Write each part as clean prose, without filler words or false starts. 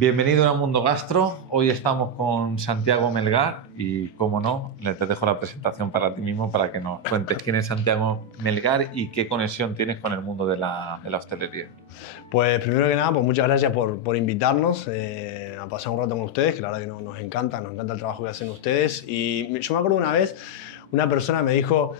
Bienvenido a Mundo Gastro. Hoy estamos con Santiago Melgar y, como no, te dejo la presentación para ti mismo para que nos cuentes quién es Santiago Melgar y qué conexión tienes con el mundo de la hostelería. Pues primero que nada, pues muchas gracias por invitarnos a pasar un rato con ustedes, que la verdad que nos encanta el trabajo que hacen ustedes. Y yo me acuerdo una vez, una persona me dijo,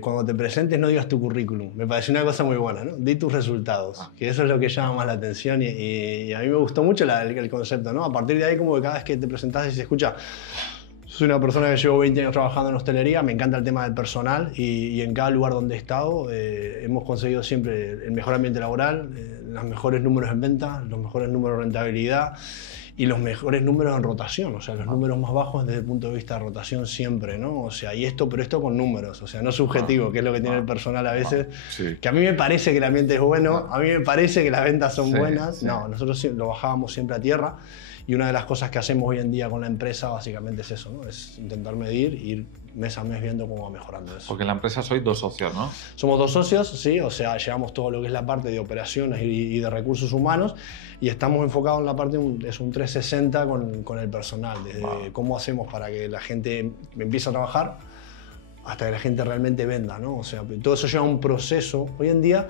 cuando te presentes no digas tu currículum. Me pareció una cosa muy buena, ¿no? Di tus resultados, que eso es lo que llama más la atención y a mí me gustó mucho el concepto, ¿no? A partir de ahí, como que cada vez que te presentás y se escucha, soy una persona que llevo 20 años trabajando en hostelería, me encanta el tema del personal y en cada lugar donde he estado hemos conseguido siempre el mejor ambiente laboral, los mejores números en venta, los mejores números de rentabilidad y los mejores números en rotación, o sea, los números más bajos desde el punto de vista de rotación siempre, ¿no? O sea, pero esto con números, o sea, no subjetivo, que es lo que tiene el personal a veces, Sí. que a mí me parece que el ambiente es bueno, a mí me parece que las ventas son Sí, buenas, sí. no, nosotros lo bajábamos siempre a tierra y una de las cosas que hacemos hoy en día con la empresa básicamente es eso, ¿no? Es intentar medir, ir mes a mes viendo cómo va mejorando eso. Porque en la empresa sois dos socios, ¿no? Somos dos socios, sí, o sea, llevamos todo lo que es la parte de operaciones y de recursos humanos y estamos enfocados en la parte, es un 360 con el personal, desde cómo hacemos para que la gente empiece a trabajar hasta que la gente realmente venda, ¿no? O sea, todo eso lleva un proceso. Hoy en día,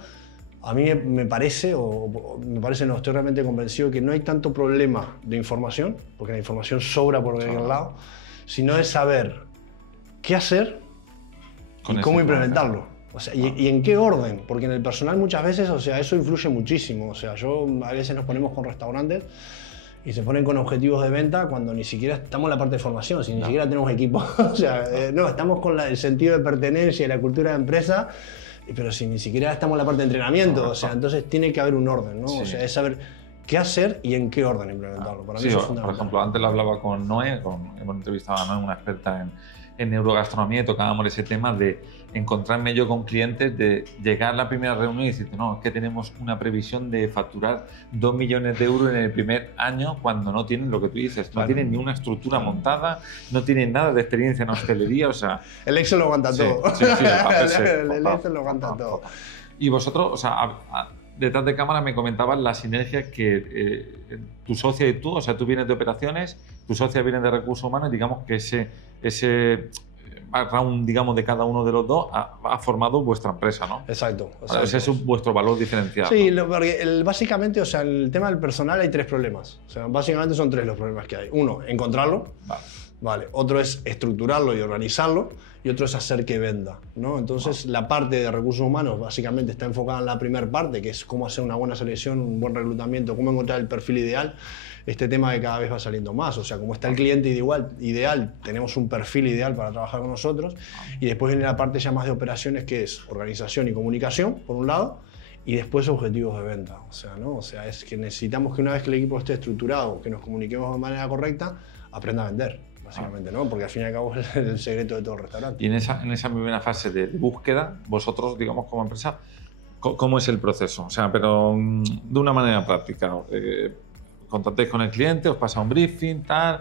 a mí me parece, no, estoy realmente convencido que no hay tanto problema de información, porque la información sobra por cualquier lado, sino de saber qué hacer y cómo implementarlo. O sea, y en qué orden, porque en el personal muchas veces, o sea, eso influye muchísimo. O sea, a veces nos ponemos con restaurantes y se ponen con objetivos de venta cuando ni siquiera estamos en la parte de formación, si ni siquiera tenemos equipo. O sea, no, estamos con el sentido de pertenencia y la cultura de empresa, pero si ni siquiera estamos en la parte de entrenamiento. O sea, entonces tiene que haber un orden, ¿no? Sí. O sea, es saber qué hacer y en qué orden implementarlo. Para mí Sí, eso es por fundamental. ejemplo, antes lo hablaba con Noé, hemos entrevistado a Noé, una experta en neurogastronomía, y tocábamos ese tema de encontrarme yo con clientes, de llegar a la primera reunión y decirte, no, es que tenemos una previsión de facturar 2 millones de euros en el primer año, cuando no tienen lo que tú dices, no tienen ni una estructura montada, no tienen nada de experiencia en hostelería, o sea... El Excel lo aguanta todo. Sí, el papel El Excel lo aguanta todo. Y vosotros, o sea, detrás de cámara me comentabas la sinergia que tu socia y tú, o sea, tú vienes de operaciones, tu socia viene de recursos humanos, y digamos que ese background, digamos, de cada uno de los dos ha formado vuestra empresa, ¿no? Exacto. Ese es vuestro valor diferencial. Sí, ¿no? porque básicamente, o sea, el tema del personal hay tres problemas. O sea, básicamente son tres los problemas que hay. Uno, encontrarlo. Vale. Otro es estructurarlo y organizarlo. Y otro es hacer que venda, ¿no? Entonces, la parte de recursos humanos básicamente está enfocada en la primera parte, que es cómo hacer una buena selección, un buen reclutamiento, cómo encontrar el perfil ideal. Este tema que cada vez va saliendo más, o sea, como está el cliente ideal, tenemos un perfil ideal para trabajar con nosotros. Y después viene la parte ya más de operaciones, que es organización y comunicación, por un lado, y después objetivos de venta. O sea, ¿no? O sea, es que necesitamos que una vez que el equipo esté estructurado, que nos comuniquemos de manera correcta, aprenda a vender, básicamente, ¿no? Porque al fin y al cabo es el secreto de todo el restaurante. Y en esa primera fase de búsqueda, vosotros, digamos, como empresa, ¿cómo es el proceso? O sea, pero de una manera práctica. ¿Contactáis con el cliente, os pasa un briefing, tal,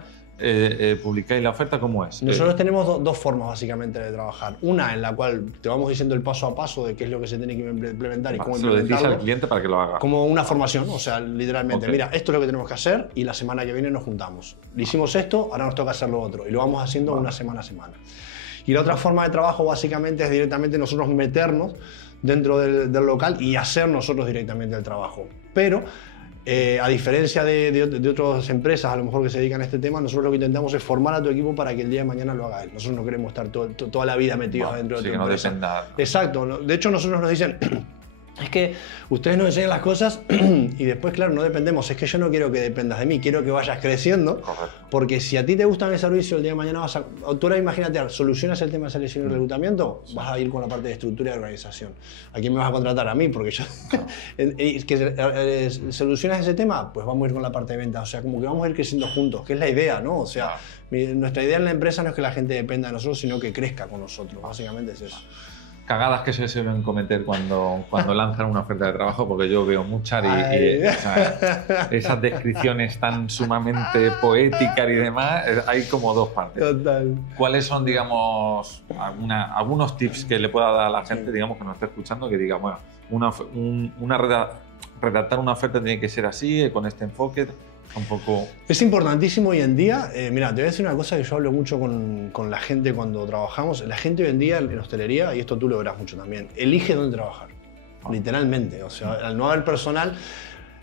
publicáis la oferta? ¿Cómo es? Nosotros tenemos dos formas básicamente de trabajar. Una en la cual te vamos diciendo el paso a paso de qué es lo que se tiene que implementar y cómo se lo decís implementarlo. al cliente para que lo haga. Como una formación, o sea, literalmente, Okay. Mira, esto es lo que tenemos que hacer y la semana que viene nos juntamos. Le hicimos esto, ahora nos toca hacer lo otro y lo vamos haciendo una semana a semana. Y la otra forma de trabajo básicamente es directamente nosotros meternos dentro del local y hacer nosotros directamente el trabajo. Pero a diferencia de otras empresas a lo mejor que se dedican a este tema, nosotros lo que intentamos es formar a tu equipo para que el día de mañana lo haga él. Nosotros no queremos estar toda la vida metidos dentro de tu empresa. No dependa. Exacto. De hecho, nosotros nos dicen, es que ustedes nos enseñan las cosas y después, claro, no dependemos. Es que yo no quiero que dependas de mí, quiero que vayas creciendo. Correcto. Porque si a ti te gusta mi servicio, el día de mañana vas a... Tú ahora imagínate, solucionas el tema de selección y reclutamiento, vas a ir con la parte de estructura y organización. ¿A quién me vas a contratar? A mí, porque yo... ¿Solucionas ese tema? Pues vamos a ir con la parte de ventas. O sea, como que vamos a ir creciendo juntos, que es la idea, ¿no? O sea, nuestra idea en la empresa no es que la gente dependa de nosotros, sino que crezca con nosotros. Básicamente es eso. Cagadas que se suelen cometer cuando lanzan una oferta de trabajo, porque yo veo muchas y o sea, esas descripciones tan sumamente poéticas y demás, hay como dos partes. Total. ¿Cuáles son, digamos, algunos tips que le pueda dar a la gente, digamos, que nos esté escuchando, que diga, bueno, redactar una oferta tiene que ser así, con este enfoque? Un poco... Es importantísimo hoy en día. Mira, te voy a decir una cosa que yo hablo mucho con la gente cuando trabajamos. La gente hoy en día en hostelería, y esto tú lo verás mucho también, elige dónde trabajar. Literalmente. O sea, al no haber personal...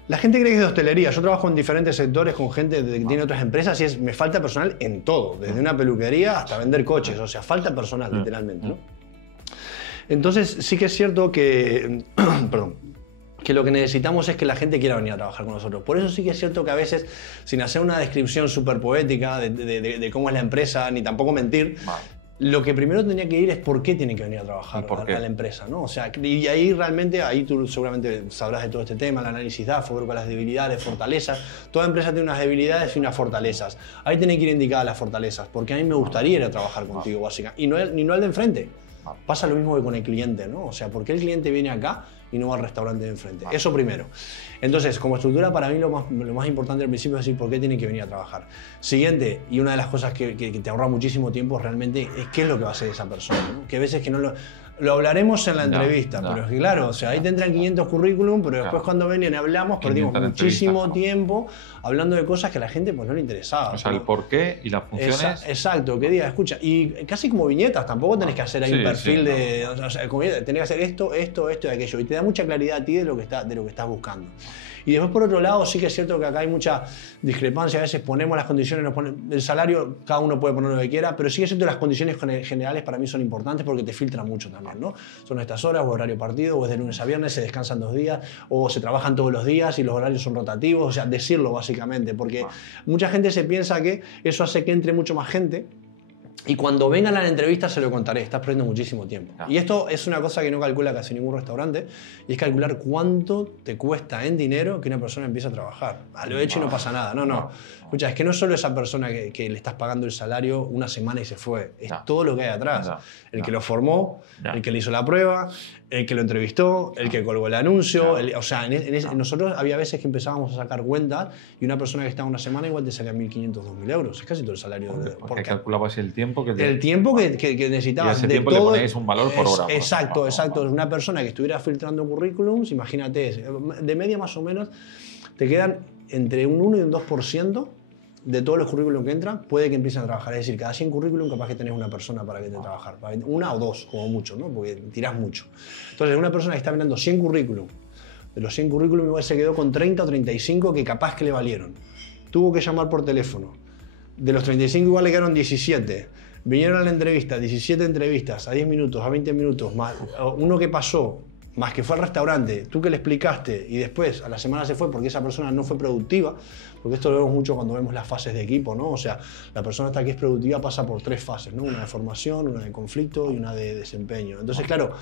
La gente cree que es de hostelería. Yo trabajo en diferentes sectores con gente que tiene otras empresas y me falta personal en todo. Desde una peluquería hasta vender coches. O sea, falta personal, literalmente, ¿no? Entonces, sí que es cierto que... perdón. Que lo que necesitamos es que la gente quiera venir a trabajar con nosotros. Por eso sí que es cierto que a veces, sin hacer una descripción súper poética de cómo es la empresa, ni tampoco mentir, lo que primero tendría que ir es por qué tienen que venir a trabajar a la empresa, ¿no? O sea, y ahí realmente, ahí tú seguramente sabrás de todo este tema, el análisis DAFO, creo que las debilidades, fortalezas. Toda empresa tiene unas debilidades y unas fortalezas. Ahí tienen que ir indicadas las fortalezas, porque a mí me gustaría ir a trabajar contigo, básicamente. Y no al de enfrente. Pasa lo mismo que con el cliente, ¿no? O sea, ¿por qué el cliente viene acá y no va al restaurante de enfrente? Eso primero. Entonces, como estructura, para mí lo más importante al principio es decir por qué tiene que venir a trabajar. Siguiente, y una de las cosas que te ahorra muchísimo tiempo realmente es qué es lo que va a hacer esa persona, ¿no? Que a veces que no lo hablaremos en la entrevista, pero es que claro, o sea, ahí te entran 500 currículum, pero después cuando ven y hablamos perdimos muchísimo tiempo hablando de cosas que a la gente pues no le interesaba. O sea, el por qué y las funciones. Exacto, que diga, escucha, y casi como viñetas, tampoco tenés que hacer ahí un perfil de... O sea, como tenés que hacer esto y aquello, y te da mucha claridad a ti de lo que estás buscando. Y después, por otro lado, sí que es cierto que acá hay mucha discrepancia. A veces ponemos las condiciones, el salario, cada uno puede poner lo que quiera, pero sí que es cierto que las condiciones generales para mí son importantes porque te filtran mucho también, ¿no? Son estas horas, o horario partido, o es de lunes a viernes, se descansan 2 días, o se trabajan todos los días y los horarios son rotativos. O sea, decirlo básicamente, porque mucha gente se piensa que eso hace que entre mucho más gente. Y cuando vengan a la entrevista se lo contaré, estás perdiendo muchísimo tiempo. Y esto es una cosa que no calcula casi ningún restaurante, y es calcular cuánto te cuesta en dinero que una persona empiece a trabajar. Lo he hecho y no pasa nada. No. Escucha, es que no es solo esa persona que le estás pagando el salario una semana y se fue, es todo lo que hay atrás. El que lo formó, el que le hizo la prueba, el que lo entrevistó, el que colgó el anuncio. O sea, nosotros había veces que empezábamos a sacar cuentas y una persona que estaba una semana igual te salía 1.500, 2.000 euros. Es casi todo el salario. Porque calculabas el tiempo que necesitabas. Y ese tiempo le ponéis un valor por hora. Exacto. Una persona que estuviera filtrando currículums, imagínate, de media más o menos, te quedan entre un 1 y un 2% de todos los currículums que entran, puede que empiecen a trabajar. Es decir, cada 100 currículum capaz que tenés una persona para que te trabajar. Una o dos, como mucho, ¿no? Porque tirás mucho. Entonces, una persona que está mirando 100 currículum, de los 100 currículum igual se quedó con 30 o 35 que capaz que le valieron. Tuvo que llamar por teléfono. De los 35 igual le quedaron 17. Vinieron a la entrevista, 17 entrevistas, a 10 minutos, a 20 minutos, más uno que pasó, más que fue al restaurante, tú que le explicaste y después a la semana se fue porque esa persona no fue productiva, porque esto lo vemos mucho cuando vemos las fases de equipo, ¿no? O sea, la persona hasta que es productiva pasa por 3 fases, ¿no? Una de formación, una de conflicto y una de desempeño. Entonces, claro,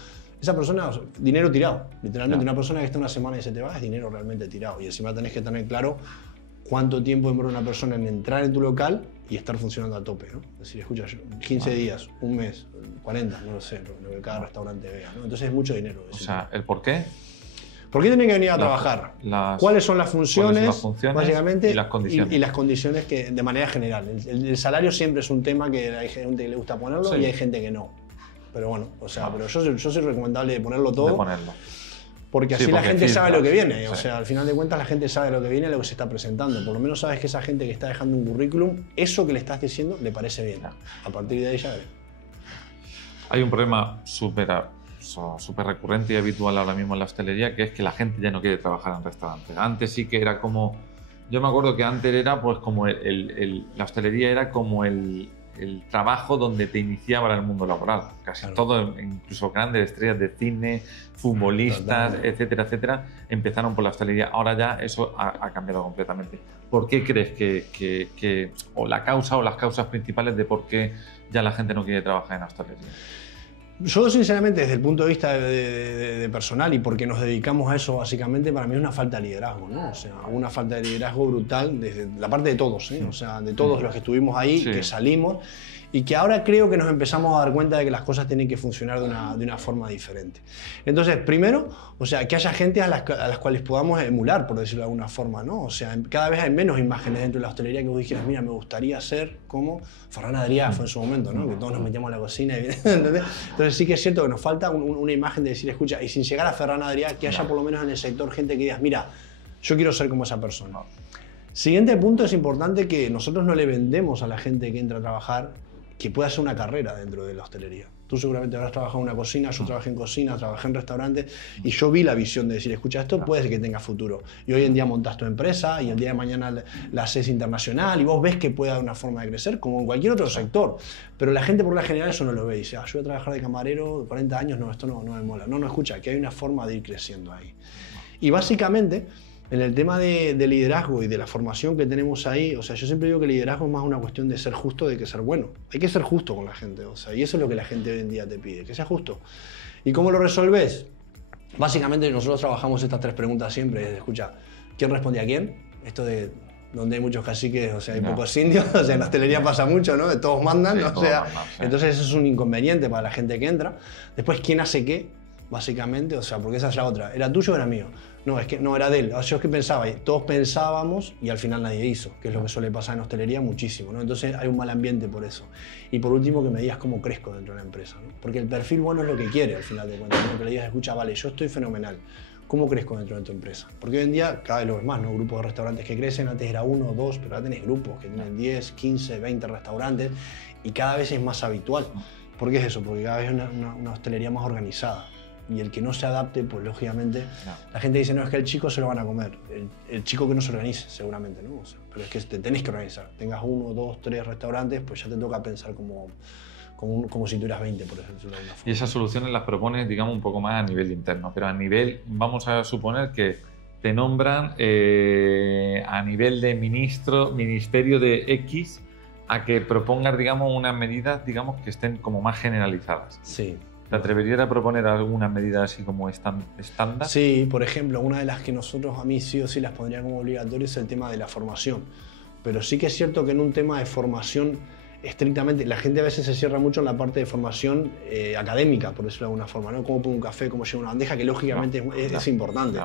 esa persona, dinero tirado, literalmente. Una persona que está una semana y se te va es dinero realmente tirado. Y encima tenés que tener claro cuánto tiempo demora una persona en entrar en tu local y estar funcionando a tope, ¿no? Es decir, escucha, 15 días, un mes, 40, no lo sé, lo que cada restaurante vea, ¿no? Entonces es mucho dinero. O sea, ¿el por qué? ¿Por qué tienen que venir a trabajar? ¿Cuáles son las funciones, básicamente, y las condiciones? Y las condiciones que, de manera general. El salario siempre es un tema que hay gente que le gusta ponerlo y hay gente que no. Pero bueno, o sea, pero yo soy recomendable de ponerlo todo. Porque así la gente sabe lo que viene. O sea, al final de cuentas la gente sabe lo que viene, lo que se está presentando. Por lo menos sabes que esa gente que está dejando un currículum, eso que le estás diciendo le parece bien. A partir de ahí ya ves. Hay un problema súper recurrente y habitual ahora mismo en la hostelería, que es que la gente ya no quiere trabajar en restaurantes. Antes sí que era como... Yo me acuerdo que antes era pues como la hostelería era como el trabajo donde te iniciaba en el mundo laboral. Casi todo, incluso grandes estrellas de cine, futbolistas, etcétera, etcétera, empezaron por la hostelería. Ahora ya eso ha cambiado completamente. ¿Por qué crees que o la causa o las causas principales de por qué ya la gente no quiere trabajar en la hostelería? Yo, sinceramente, desde el punto de vista de personal y porque nos dedicamos a eso, básicamente, para mí es una falta de liderazgo, ¿no? O sea, una falta de liderazgo brutal desde la parte de todos, ¿eh? O sea, de todos los que estuvimos ahí, que salimos, y que ahora creo que nos empezamos a dar cuenta de que las cosas tienen que funcionar de una forma diferente. Entonces, primero, o sea, que haya gente a las cuales podamos emular, por decirlo de alguna forma, ¿no? O sea, cada vez hay menos imágenes dentro de la hostelería que vos dijeras, mira, me gustaría ser como Ferran Adrià fue en su momento, ¿no? Que todos nos metíamos a la cocina y ¿entendés? Entonces sí que es cierto que nos falta una imagen de decir, escucha, y sin llegar a Ferran Adrià, que haya por lo menos en el sector gente que digas, mira, yo quiero ser como esa persona. Siguiente punto, es importante que nosotros no le vendemos a la gente que entra a trabajar que pueda hacer una carrera dentro de la hostelería. Tú seguramente habrás trabajado en una cocina, yo trabajé en cocina, trabajé en restaurantes y yo vi la visión de decir, escucha, esto puede ser que tenga futuro. Y hoy en día montas tu empresa y el día de mañana la haces internacional y vos ves que puede haber una forma de crecer como en cualquier otro sector. Pero la gente por lo general eso no lo ve y dice, yo voy a trabajar de camarero 40 años, no, esto no me mola. No, escucha, que hay una forma de ir creciendo ahí. Y básicamente, en el tema de liderazgo y de la formación que tenemos ahí, o sea, yo siempre digo que el liderazgo es más una cuestión de ser justo de que ser bueno. Hay que ser justo con la gente, o sea, y eso es lo que la gente hoy en día te pide, que sea justo. ¿Y cómo lo resolves? Básicamente nosotros trabajamos estas 3 preguntas siempre, escucha, ¿quién responde a quién? Esto de donde hay muchos caciques, o sea, hay pocos indios, o sea, en la hostelería pasa mucho, ¿no? De todos mandan, sí, o sea, entonces eso es un inconveniente para la gente que entra. Después, ¿quién hace qué? Básicamente, o sea, porque esa es la otra. ¿Era tuyo o era mío? No, es que no, era de él. Yo es que pensaba, todos pensábamos y al final nadie hizo, que es lo que suele pasar en hostelería muchísimo, ¿no? Entonces hay un mal ambiente por eso. Y por último, que me digas cómo crezco dentro de la empresa, ¿no? Porque el perfil bueno es lo que quiere al final de cuentas, ¿no? Que le digas, escucha, vale, yo estoy fenomenal. ¿Cómo crezco dentro de tu empresa? Porque hoy en día cada vez lo ves más, ¿no? Grupos de restaurantes que crecen, antes era 1 o 2, pero ahora tenés grupos que tienen 10, 15, 20 restaurantes y cada vez es más habitual. ¿Por qué es eso? Porque cada vez es una hostelería más organizada. Y el que no se adapte, pues lógicamente, la gente dice, no, es que el chico se lo van a comer. El chico que no se organice, seguramente, ¿no? O sea, pero es que te tenés que organizar. Tengas 1, 2, 3 restaurantes, pues ya te toca pensar como si tuvieras 20, por ejemplo. Y esas soluciones las propones, digamos, un poco más a nivel interno, pero a nivel, vamos a suponer que te nombran a nivel de ministerio de X a que propongas, digamos, unas medidas, digamos, que estén como más generalizadas. Sí. ¿Te atreverías a proponer alguna medida así como estándar? Sí, por ejemplo, una de las que nosotros a mí sí o sí las pondría como obligatorio es el tema de la formación. Pero sí que es cierto que en un tema de formación estrictamente, la gente a veces se cierra mucho en la parte de formación académica, por decirlo de alguna forma, ¿no? Cómo pongo un café, cómo llevo una bandeja, que lógicamente es importante.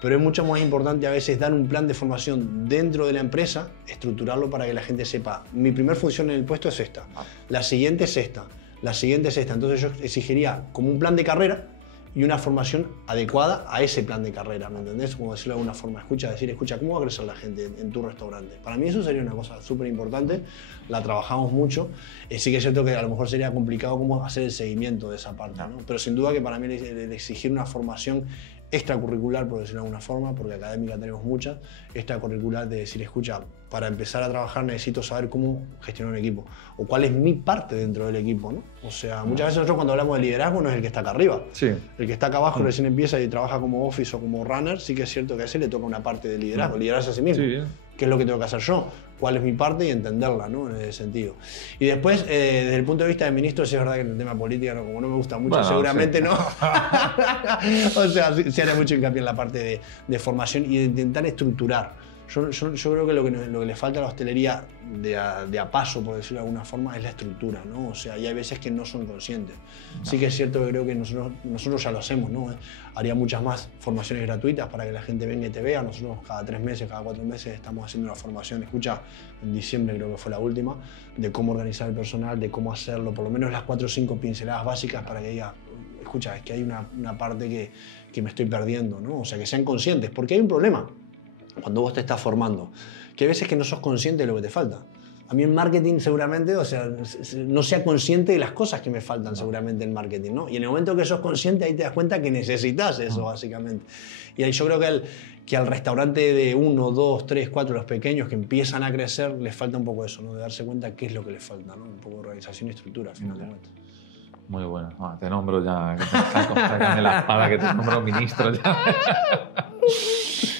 Pero es mucho más importante a veces dar un plan de formación dentro de la empresa, estructurarlo para que la gente sepa, mi primer función en el puesto es esta, la siguiente es esta. La siguiente es esta, entonces yo exigiría como un plan de carrera y una formación adecuada a ese plan de carrera, ¿me entendés? Como decirlo de alguna forma, escucha, ¿cómo va a crecer la gente en tu restaurante? Para mí eso sería una cosa súper importante, la trabajamos mucho, sí que es cierto que a lo mejor sería complicado cómo hacer el seguimiento de esa parte, ¿no? Pero sin duda que para mí el exigir una formación extracurricular, por decirlo de alguna forma, porque académica tenemos muchas, extracurricular de decir, escucha, para empezar a trabajar necesito saber cómo gestionar un equipo, o cuál es mi parte dentro del equipo, ¿no? O sea, muchas veces nosotros cuando hablamos de liderazgo no es el que está acá arriba, sí. El que está acá abajo recién empieza y trabaja como office o como runner, sí que es cierto que a ese le toca una parte de liderazgo, liderarse a sí mismo. Sí. ¿Qué es lo que tengo que hacer yo? ¿Cuál es mi parte? Y entenderla, ¿no? En ese sentido. Y después, desde el punto de vista del ministro, sí es verdad que en el tema política, ¿no? Como no me gusta mucho, bueno, seguramente sí. No. O sea, sí haré mucho hincapié en la parte de formación y de intentar estructurar. Yo creo que lo que le falta a la hostelería de a paso, por decirlo de alguna forma, es la estructura, ¿no? O sea, y hay veces que no son conscientes. No. Sí que es cierto que creo que nosotros ya lo hacemos, ¿no? Haría muchas más formaciones gratuitas para que la gente venga y te vea. Nosotros cada 3 meses, cada 4 meses estamos haciendo una formación, escucha, en diciembre creo que fue la última, de cómo organizar el personal, de cómo hacerlo, por lo menos las 4 o 5 pinceladas básicas para que diga, escucha, es que hay una parte que me estoy perdiendo, ¿no? O sea, que sean conscientes, porque hay un problema. Cuando vos te estás formando, que hay veces que no sos consciente de lo que te falta. A mí en marketing seguramente, o sea, no sea consciente de las cosas que me faltan seguramente en marketing, ¿no? Y en el momento que sos consciente ahí te das cuenta que necesitas eso básicamente. Y ahí yo creo que al restaurante de 1, 2, 3, 4, los pequeños que empiezan a crecer, les falta un poco eso, ¿no? De darse cuenta qué es lo que les falta, ¿no? Un poco de organización y estructura al final de cuentas. Muy bueno. Te nombro ya, sácame la espada que te nombro ministro ya.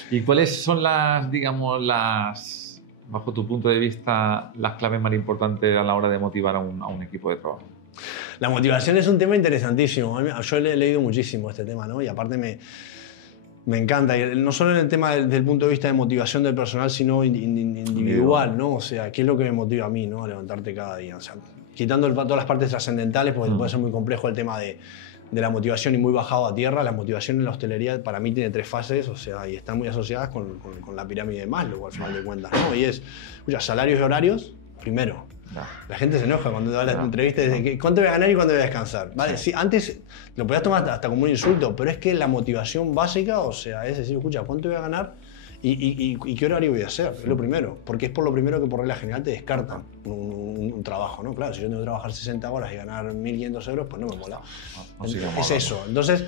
¿Y cuáles son bajo tu punto de vista, las claves más importantes a la hora de motivar a un equipo de trabajo? La motivación es un tema interesantísimo. Yo he leído muchísimo este tema, ¿no? Y aparte me encanta. Y no solo en el tema del punto de vista de motivación del personal, sino individual, ¿no? O sea, ¿qué es lo que me motiva a mí, ¿no? A levantarte cada día. O sea, quitando todas las partes trascendentales, porque puede ser muy complejo el tema de la motivación y muy bajado a tierra. La motivación en la hostelería para mí tiene 3 fases, o sea, y están muy asociadas con la pirámide de Maslow al final de cuentas, ¿no? Y es, escucha, salarios y horarios, primero. No. La gente se enoja cuando te va a la entrevista y dice, ¿cuánto voy a ganar y cuándo voy a descansar? ¿Vale? Sí, antes lo podías tomar hasta como un insulto, pero es que la motivación básica, o sea, es decir, escucha, ¿cuánto voy a ganar ¿Y qué horario voy a hacer? Es lo primero, porque es por lo primero que por regla general te descartan un trabajo, ¿no? Claro, si yo tengo que trabajar 60 horas y ganar 1.500 euros, pues no me mola. Es eso. Entonces,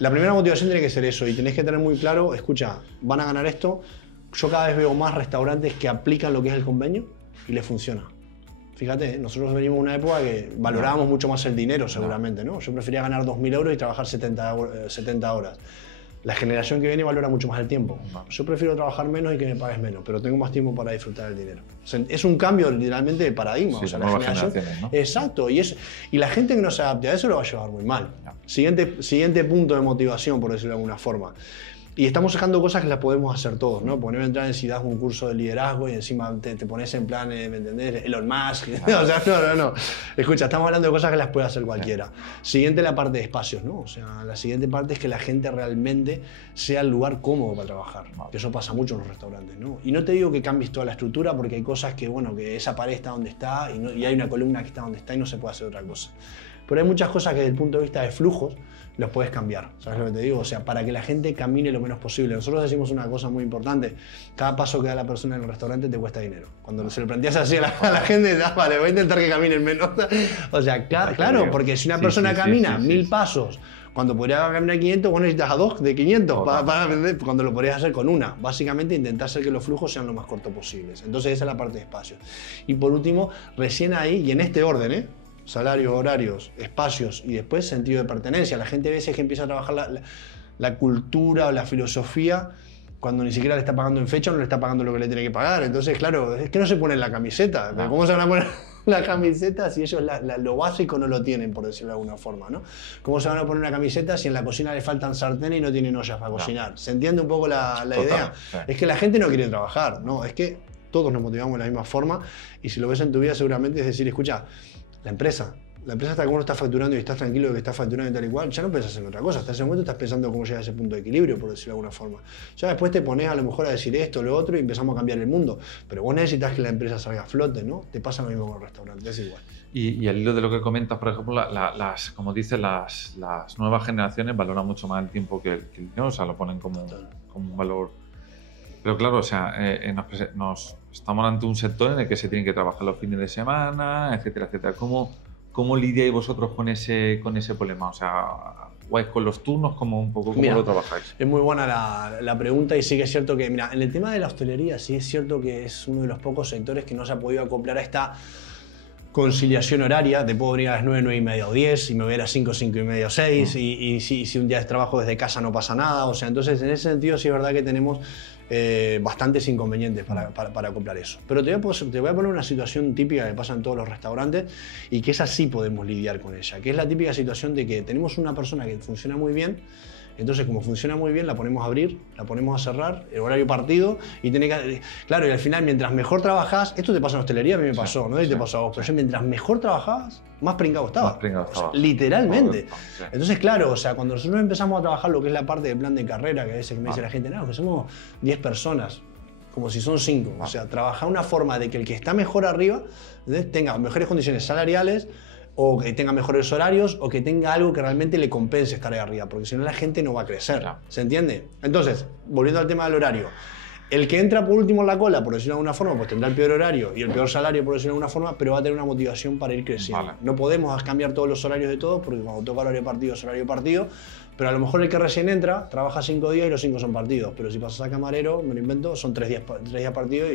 la primera motivación tiene que ser eso, y tenés que tener muy claro, escucha, van a ganar esto. Yo cada vez veo más restaurantes que aplican lo que es el convenio y les funciona. Fíjate, nosotros venimos de una época que valorábamos mucho más el dinero, seguramente, ¿no? Yo prefería ganar 2.000 euros y trabajar 70 horas. La generación que viene valora mucho más el tiempo. Yo prefiero trabajar menos y que me pagues menos, pero tengo más tiempo para disfrutar del dinero. O sea, es un cambio literalmente de paradigma. Sí, o sea, la generación, ¿no? Exacto, y la gente que no se adapte a eso lo va a llevar muy mal. Siguiente punto de motivación, por decirlo de alguna forma. Y estamos sacando cosas que las podemos hacer todos, ¿no? Ponerme a entrar en si das un curso de liderazgo y encima te pones en plan, ¿me entendés? Elon Musk. O sea, no. Escucha, estamos hablando de cosas que las puede hacer cualquiera. Siguiente, la parte de espacios, ¿no? O sea, la siguiente parte es que la gente realmente sea el lugar cómodo para trabajar. Que eso pasa mucho en los restaurantes, ¿no? Y no te digo que cambies toda la estructura porque hay cosas que, bueno, que esa pared está donde está y hay una columna que está donde está y no se puede hacer otra cosa. Pero hay muchas cosas que desde el punto de vista de flujos los puedes cambiar, ¿sabes lo que te digo? O sea, para que la gente camine lo menos posible. Nosotros decimos una cosa muy importante, cada paso que da la persona en el restaurante te cuesta dinero. Cuando se lo planteas así a la gente, vale, voy a intentar que caminen menos. O sea, claro, porque si una persona camina 1.000 pasos, cuando podría caminar 500, vos necesitas a 2 de 500 para aprender, cuando lo podrías hacer con una. Básicamente intentar hacer que los flujos sean lo más cortos posibles. Entonces esa es la parte de espacio. Y por último, recién ahí, y en este orden, salarios, horarios, espacios y después sentido de pertenencia. La gente a veces que empieza a trabajar la cultura o la filosofía cuando ni siquiera le está pagando en fecha o no le está pagando lo que le tiene que pagar. Entonces, claro, es que no se pone en la camiseta. No. ¿Cómo se van a poner la camiseta si ellos lo básico no lo tienen, por decirlo de alguna forma, ¿no? ¿Cómo se van a poner una camiseta si en la cocina le faltan sartenes y no tienen ollas para cocinar? ¿Se entiende un poco la idea? Sí. Es que la gente no quiere trabajar, ¿no? Es que todos nos motivamos de la misma forma y si lo ves en tu vida seguramente es decir, escucha, la empresa está como no está facturando y estás tranquilo de que estás facturando y tal y cual, ya no piensas en otra cosa. Hasta ese momento estás pensando cómo llegar a ese punto de equilibrio, por decirlo de alguna forma. Ya después te pones a lo mejor a decir esto, lo otro y empezamos a cambiar el mundo. Pero vos necesitas que la empresa salga a flote, ¿no? Te pasa lo mismo con el restaurante, es igual. Y al hilo de lo que comentas, por ejemplo, como dices, las nuevas generaciones valoran mucho más el tiempo que el dinero, o sea, lo ponen como un valor. Pero claro, o sea, estamos ante un sector en el que se tienen que trabajar los fines de semana, etcétera, etcétera. ¿Cómo lidiáis vosotros con ese problema? O sea, ¿vais con los turnos? ¿Cómo lo trabajáis? Es muy buena la pregunta y sí que es cierto que, mira, en el tema de la hostelería sí es cierto que es uno de los pocos sectores que no se ha podido acoplar a esta conciliación horaria. Te puedo venir a las 9, 9 y media o 10 y me voy a las 5, 5 y media o 6 y si un día de trabajo desde casa no pasa nada. O sea, entonces en ese sentido sí es verdad que tenemos bastantes inconvenientes para acoplar eso. Pero te voy a poner una situación típica que pasa en todos los restaurantes y que esa sí podemos lidiar con ella, que es la típica situación de que tenemos una persona que funciona muy bien. Entonces, como funciona muy bien, la ponemos a abrir, la ponemos a cerrar, el horario partido, y claro, y al final, mientras mejor trabajás, esto te pasa en hostelería, a mí me pasó, ¿no? Y te pasó a vos, pero yo, mientras mejor trabajabas, más pringado estaba. O sea, literalmente. Sí. Entonces, claro, o sea, cuando nosotros empezamos a trabajar lo que es la parte de plan de carrera, que a veces me dice la gente, no, que somos 10 personas, como si son 5. O sea, trabajar una forma de que el que está mejor arriba tenga mejores condiciones salariales, o que tenga mejores horarios, o que tenga algo que realmente le compense estar ahí arriba, porque si no la gente no va a crecer, claro. ¿Se entiende? Entonces, volviendo al tema del horario, el que entra por último en la cola, por decirlo de alguna forma, pues tendrá el peor horario y el peor salario, por decirlo de alguna forma, pero va a tener una motivación para ir creciendo. Vale. No podemos cambiar todos los horarios de todos, porque cuando toca horario partido es horario partido, pero a lo mejor el que recién entra trabaja 5 días y los 5 son partidos, pero si pasas a camarero, me lo invento, son 3 días partidos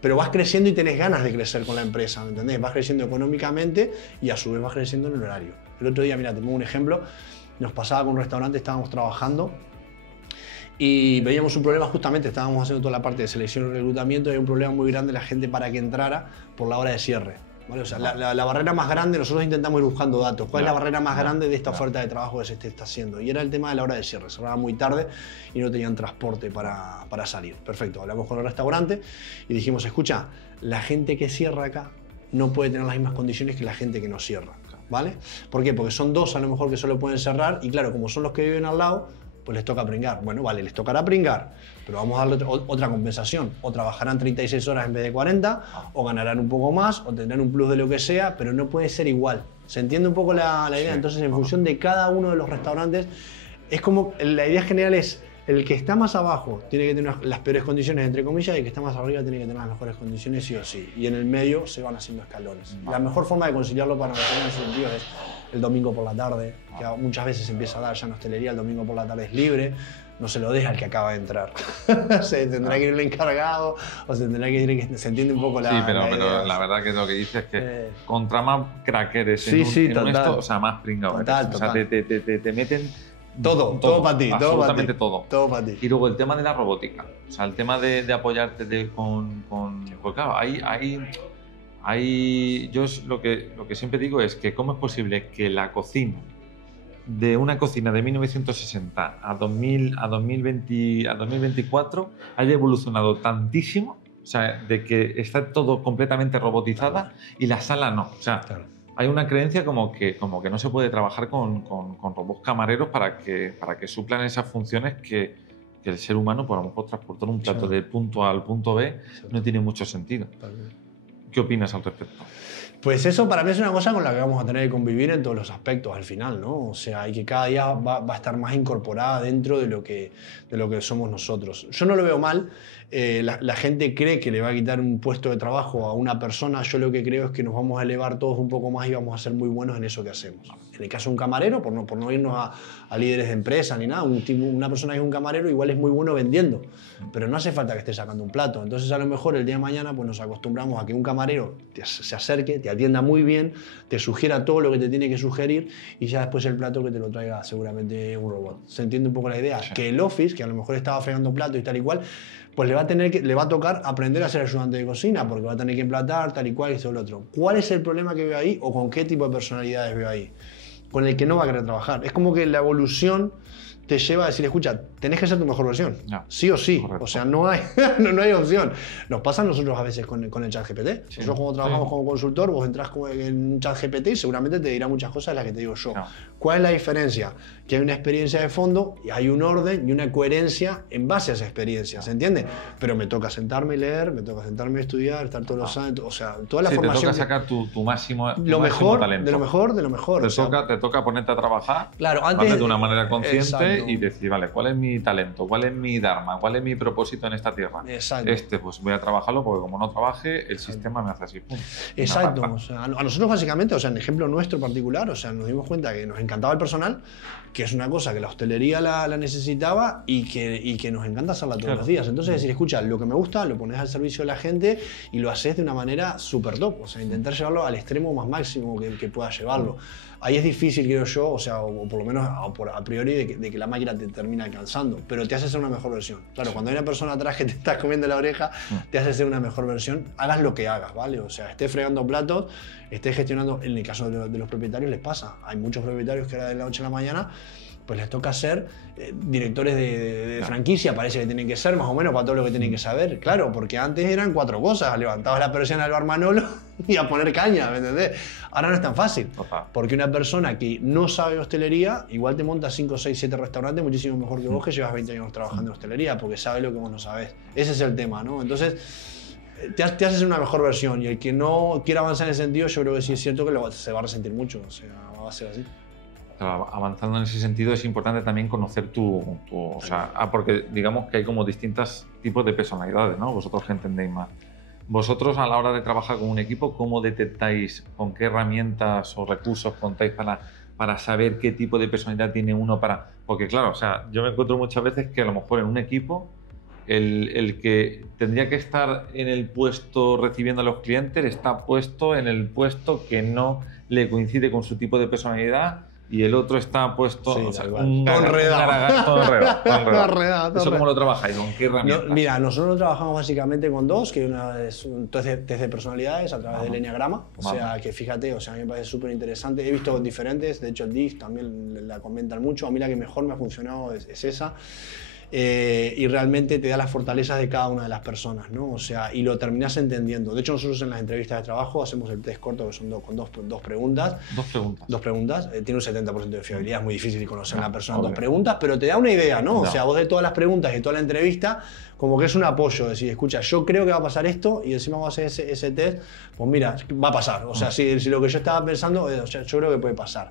pero vas creciendo y tenés ganas de crecer con la empresa, ¿me entendés? Vas creciendo económicamente y a su vez vas creciendo en el horario. El otro día, mira, te pongo un ejemplo, nos pasaba con un restaurante, estábamos trabajando y veíamos un problema, justamente estábamos haciendo toda la parte de selección y reclutamiento y había un problema muy grande de la gente para que entrara por la hora de cierre. ¿Vale? O sea, la barrera más grande, nosotros intentamos ir buscando datos. ¿Cuál es la barrera más grande de esta oferta de trabajo que se está haciendo? Y era el tema de la hora de cierre. Cerraba muy tarde y no tenían transporte para salir. Perfecto, hablamos con el restaurante y dijimos, escucha, la gente que cierra acá no puede tener las mismas condiciones que la gente que no cierra, ¿vale? ¿Por qué? Porque son 2 a lo mejor que solo pueden cerrar y claro, como son los que viven al lado, pues les toca pringar. Bueno, vale, les tocará pringar, pero vamos a darle otra compensación. O trabajarán 36 horas en vez de 40, o ganarán un poco más, o tendrán un plus de lo que sea, pero no puede ser igual. ¿Se entiende un poco la idea? Sí. Entonces, en función de cada uno de los restaurantes, es como, la idea general es El que está más abajo tiene que tener las peores condiciones, entre comillas, y el que está más arriba tiene que tener las mejores condiciones, sí o sí. Y en el medio se van haciendo escalones. La mejor forma de conciliarlo para nosotros en ese sentido es el domingo por la tarde, que muchas veces se empieza a dar ya en hostelería, el domingo por la tarde es libre, no se lo deja al que acaba de entrar. Se tendrá que ir el encargado, o se tendrá que ir, se entiende un poco la Sí, pero idea. la verdad que lo que dices es que contra más cracker eres Sí, en un esto, o sea, más pringado eres. Total. O sea, te meten todo para ti, absolutamente todo. Todo para ti. Y luego el tema de la robótica, o sea, el tema de apoyarte con pues claro, yo lo que siempre digo es que cómo es posible que la cocina de una cocina de 1960 a 2024 haya evolucionado tantísimo, o sea, de que está todo completamente robotizada y la sala no, o sea, Claro. hay una creencia como que no se puede trabajar con robots camareros para que suplan esas funciones que el ser humano, por a lo mejor transportar un plato Claro. del punto A al punto B, no tiene mucho sentido. ¿Qué opinas al respecto? Pues eso para mí es una cosa con la que vamos a tener que convivir en todos los aspectos al final, ¿no? O sea, y que cada día va a estar más incorporada dentro de lo que somos nosotros. Yo no lo veo mal. La gente cree que le va a quitar un puesto de trabajo a una persona. Yo lo que creo es que nos vamos a elevar todos un poco más y vamos a ser muy buenos en eso que hacemos. En el caso de un camarero, por no irnos a líderes de empresa ni nada, una persona que es un camarero igual es muy bueno vendiendo, pero no hace falta que esté sacando un plato. Entonces a lo mejor el día de mañana pues nos acostumbramos a que un camarero se acerque, te atienda muy bien, te sugiera todo lo que te tiene que sugerir y ya después el plato que te lo traiga seguramente un robot. ¿Se entiende un poco la idea? Sí. Que el office, que a lo mejor estaba fregando platos y tal y cual, pues le va a tocar aprender a ser ayudante de cocina porque va a tener que emplatar tal y cual y todo lo otro. ¿Cuál es el problema que veo ahí o con qué tipo de personalidades veo ahí? Con el que no va a querer trabajar. Es como que la evolución te lleva a decir, escucha, tenés que ser tu mejor versión, No. sí o sí, Correcto. o sea, no hay opción. Nos pasa a nosotros a veces con el chat GPT. Sí. Nosotros cuando trabajamos Sí. como consultor, vos entras en un chat GPT y seguramente te dirá muchas cosas de las que te digo yo. No. ¿Cuál es la diferencia? Que hay una experiencia de fondo y hay un orden y una coherencia en base a esa experiencia, ¿se entiende? Pero me toca sentarme y leer, me toca sentarme y estudiar, estar todos los años, o sea, toda la Sí, te formación. toca sacar tu máximo, Lo mejor, talento. de lo mejor, de lo mejor. Te toca ponerte a trabajar, Claro, ¿vale? antes De una manera consciente Exacto. y decir, vale, ¿cuál es mi talento? ¿Cuál es mi dharma? ¿Cuál es mi propósito en esta tierra? Exacto. Pues voy a trabajarlo porque como no trabaje, el sistema me hace así. Pum. Exacto, Una o sea, a nosotros básicamente, o sea, en ejemplo nuestro particular, o sea, nos dimos cuenta que nos encantaba el personal, que es una cosa que la hostelería la necesitaba y que nos encanta hacerla todos Claro. los días. Entonces decir, escucha, lo que me gusta lo pones al servicio de la gente y lo haces de una manera súper top, o sea, intentar llevarlo al extremo más máximo que puedas llevarlo. Ahí es difícil, creo yo, o sea, o por lo menos a priori, de que la máquina te termina alcanzando, pero te hace ser una mejor versión. Claro, cuando hay una persona atrás que te está comiendo la oreja, te hace ser una mejor versión, hagas lo que hagas, ¿vale? O sea, estés fregando platos, estés gestionando, en el caso de los propietarios les pasa, hay muchos propietarios que ahora de la noche a la mañana pues les toca ser directores de franquicia, parece que tienen que ser más o menos para todo lo que tienen que saber. Claro, porque antes eran 4 cosas, levantabas la persiana del bar Manolo y a poner caña, ¿me entendés? Ahora no es tan fácil, Total. porque una persona que no sabe hostelería, igual te monta 5, 6, 7 restaurantes muchísimo mejor que vos que llevas 20 años trabajando en hostelería, porque sabe lo que vos no sabés. Ese es el tema, ¿no? Entonces, te haces una mejor versión y el que no quiera avanzar en ese sentido, yo creo que sí es cierto que se va a resentir mucho, o sea, va a ser así. Avanzando en ese sentido es importante también conocer o sea, porque digamos que hay como distintos tipos de personalidades, ¿no? Vosotros que entendéis más. Vosotros a la hora de trabajar con un equipo, ¿cómo detectáis, con qué herramientas o recursos contáis para saber qué tipo de personalidad tiene uno para...? Porque claro, o sea, yo me encuentro muchas veces que a lo mejor en un equipo el que tendría que estar en el puesto recibiendo a los clientes está puesto en el puesto que no le coincide con su tipo de personalidad y el otro está puesto... Sí, o sea, todo enredado. Todo enredado. Enredado. ¿Eso cómo lo trabajáis? ¿Con qué herramientas? No, mira, nosotros trabajamos básicamente con dos, que una es un test de personalidades a través del Enneagrama. O sea, que fíjate, o sea, a mí me parece súper interesante. He visto diferentes, de hecho el DIF también la comentan mucho. A mí la que mejor me ha funcionado es esa. Y realmente te da las fortalezas de cada una de las personas, ¿no? O sea, y lo terminas entendiendo. De hecho, nosotros en las entrevistas de trabajo hacemos el test corto, que son con dos preguntas. Dos preguntas. Tiene un 70% de fiabilidad, es muy difícil conocer a una persona en obvio. 2 preguntas, pero te da una idea, ¿no? O No. sea, vos de todas las preguntas y toda la entrevista, como que es un apoyo, decir, escucha, yo creo que va a pasar esto y encima vamos a hacer ese test, pues mira, va a pasar. O sea, si lo que yo estaba pensando, o sea, yo creo que puede pasar.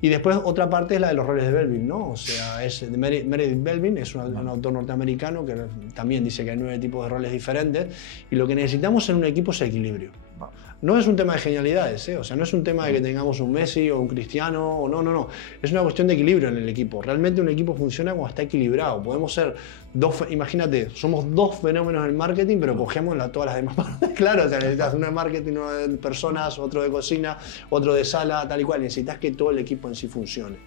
Y después otra parte es la de los roles de Belbin, ¿no? O sea, es de Meredith Belbin, es un autor norteamericano que también dice que hay 9 tipos de roles diferentes y lo que necesitamos en un equipo es equilibrio. No es un tema de genialidades, o sea, no es un tema de que tengamos un Messi o un Cristiano, o no. Es una cuestión de equilibrio en el equipo. Realmente un equipo funciona cuando está equilibrado. Podemos ser imagínate, somos 2 fenómenos en marketing, pero cogemos todas las demás partes. Claro, o sea, necesitas uno de marketing, uno de personas, otro de cocina, otro de sala, tal y cual. Necesitas que todo el equipo en sí funcione.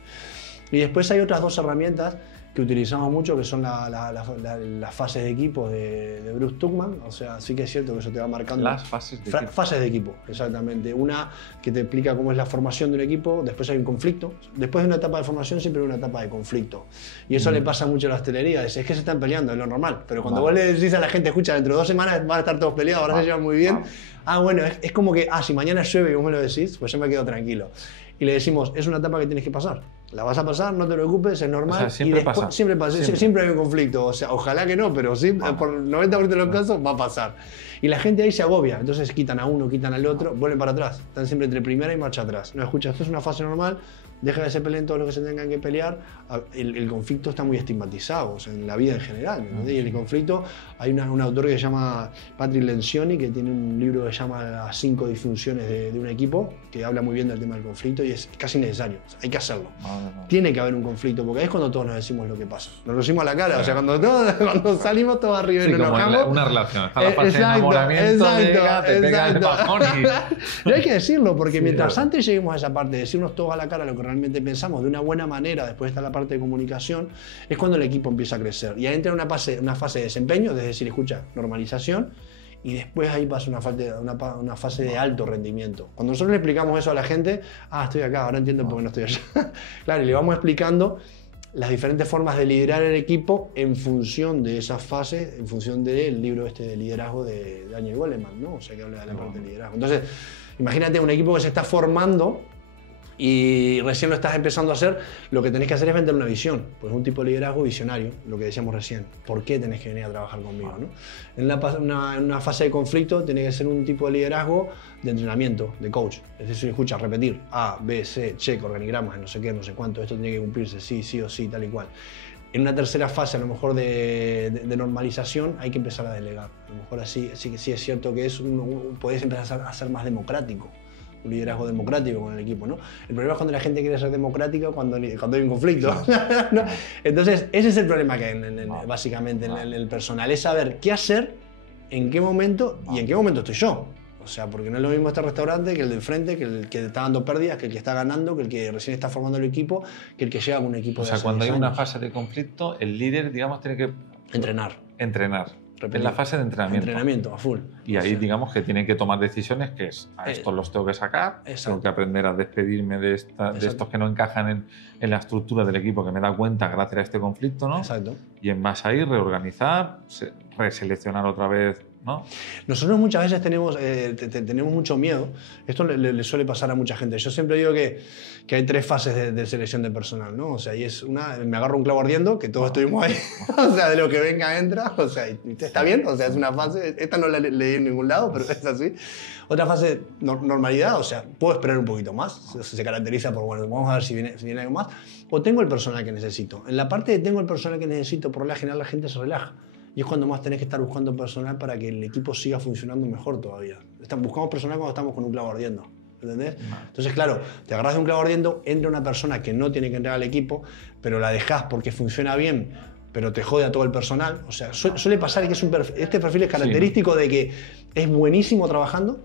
Y después hay otras 2 herramientas que utilizamos mucho, que son las fases de equipo de Bruce Tuckman. O sea, sí que es cierto que eso te va marcando. Las fases de equipo. Fases de equipo, exactamente. Una que te explica cómo es la formación de un equipo, después hay un conflicto. Después de una etapa de formación siempre hay una etapa de conflicto. Y eso le pasa mucho a la hostelería. Es que se están peleando, es lo normal. Pero cuando vos le decís a la gente, escucha, dentro de 2 semanas van a estar todos peleados, ahora se llevan muy bien. Bueno, es como que, si mañana llueve y vos me lo decís, pues yo me quedo tranquilo. Y le decimos, es una etapa que tienes que pasar. La vas a pasar, no te preocupes, es normal. O sea, siempre pasa. Siempre hay un conflicto. O sea, ojalá que no, pero sí, por el 90% de los casos va a pasar. Y la gente ahí se agobia. Entonces quitan a uno, quitan al otro, vuelven para atrás. Están siempre entre primera y marcha atrás. No, escucha, esto es una fase normal. Deja que se peleen todos los que se tengan que pelear. El conflicto está muy estigmatizado, o sea, en la vida en general. Y el conflicto, hay un autor que se llama Patrick Lencioni, que tiene un libro que se llama Las 5 disfunciones de un equipo, que habla muy bien del tema del conflicto y es casi necesario. O sea, hay que hacerlo. Tiene que haber un conflicto, porque ahí es cuando todos nos decimos lo que pasa. Nos lo decimos a la cara, o sea, cuando salimos todos arriba y nos enojamos. Una relación. Está la fase de enamoramiento, te pega el bajón y hay que decirlo, porque mientras antes lleguemos a esa parte de decirnos todos a la cara lo que realmente pensamos de una buena manera, después está la parte de comunicación, es cuando el equipo empieza a crecer. Y ahí entra una fase de desempeño, es decir, escucha, normalización, y después ahí pasa una fase de alto rendimiento. Cuando nosotros le explicamos eso a la gente, estoy acá, ahora entiendo por qué no estoy allá. Claro, y le vamos explicando las diferentes formas de liderar el equipo en función de esas fases, en función del libro de liderazgo de Daniel Goleman, ¿no? O sea, que habla de la parte de liderazgo. Entonces, imagínate un equipo que se está formando y recién lo estás empezando a hacer, lo que tenés que hacer es vender una visión, pues un tipo de liderazgo visionario, lo que decíamos recién. ¿Por qué tenés que venir a trabajar conmigo? ¿No? En una fase de conflicto tiene que ser un tipo de liderazgo de entrenamiento, de coach. Es decir, escucha, repetir A, B, C, check, organigramas, no sé qué, no sé cuánto, esto tiene que cumplirse, sí o sí, tal y cual. En una tercera fase, a lo mejor de normalización, hay que empezar a delegar. A lo mejor así sí es cierto que podés empezar a ser más democrático. Un liderazgo democrático con el equipo, ¿no? El problema es cuando la gente quiere ser democrática cuando hay un conflicto. ¿No? Entonces, ese es el problema que hay básicamente en el personal, es saber qué hacer, en qué momento y en qué momento estoy yo. O sea, porque no es lo mismo este restaurante que el del frente, que el que está dando pérdidas, que el que está ganando, que el que recién está formando el equipo, que el que llega con un equipo de hace 10 cuando hay una años. fase de conflicto, el líder, digamos, tiene que Entrenar. Repetir. En la fase de entrenamiento. Entrenamiento, a full. Y ahí, digamos, que tienen que tomar decisiones que es, a estos los tengo que sacar, tengo que aprender a despedirme de estos que no encajan en la estructura del equipo, que me da cuenta gracias a este conflicto, ¿no? Exacto. Y en base a ahí, reorganizar, reseleccionar otra vez, ¿no? Nosotros muchas veces tenemos mucho miedo. Esto le suele pasar a mucha gente. Yo siempre digo que hay 3 fases de selección de personal, ¿no? O sea, y es una, me agarro un clavo ardiendo, que todos estuvimos ahí. O sea, de lo que venga entra. O sea, está bien, o sea, es una fase. Esta no la leí en ningún lado, pero es así. Otra fase, normalidad, o sea, puedo esperar un poquito más. Se caracteriza por, bueno, vamos a ver si viene algo más. O tengo el personal que necesito. En la parte de tengo el personal que necesito, por regla general la gente se relaja. Y es cuando más tenés que estar buscando personal para que el equipo siga funcionando mejor todavía. Buscamos personal cuando estamos con un clavo ardiendo, ¿entendés? Entonces, claro, te agarras de un clavo ardiendo, entra una persona que no tiene que entrar al equipo, pero la dejás porque funciona bien, pero te jode a todo el personal. O sea, suele pasar que este perfil es característico de que es buenísimo trabajando,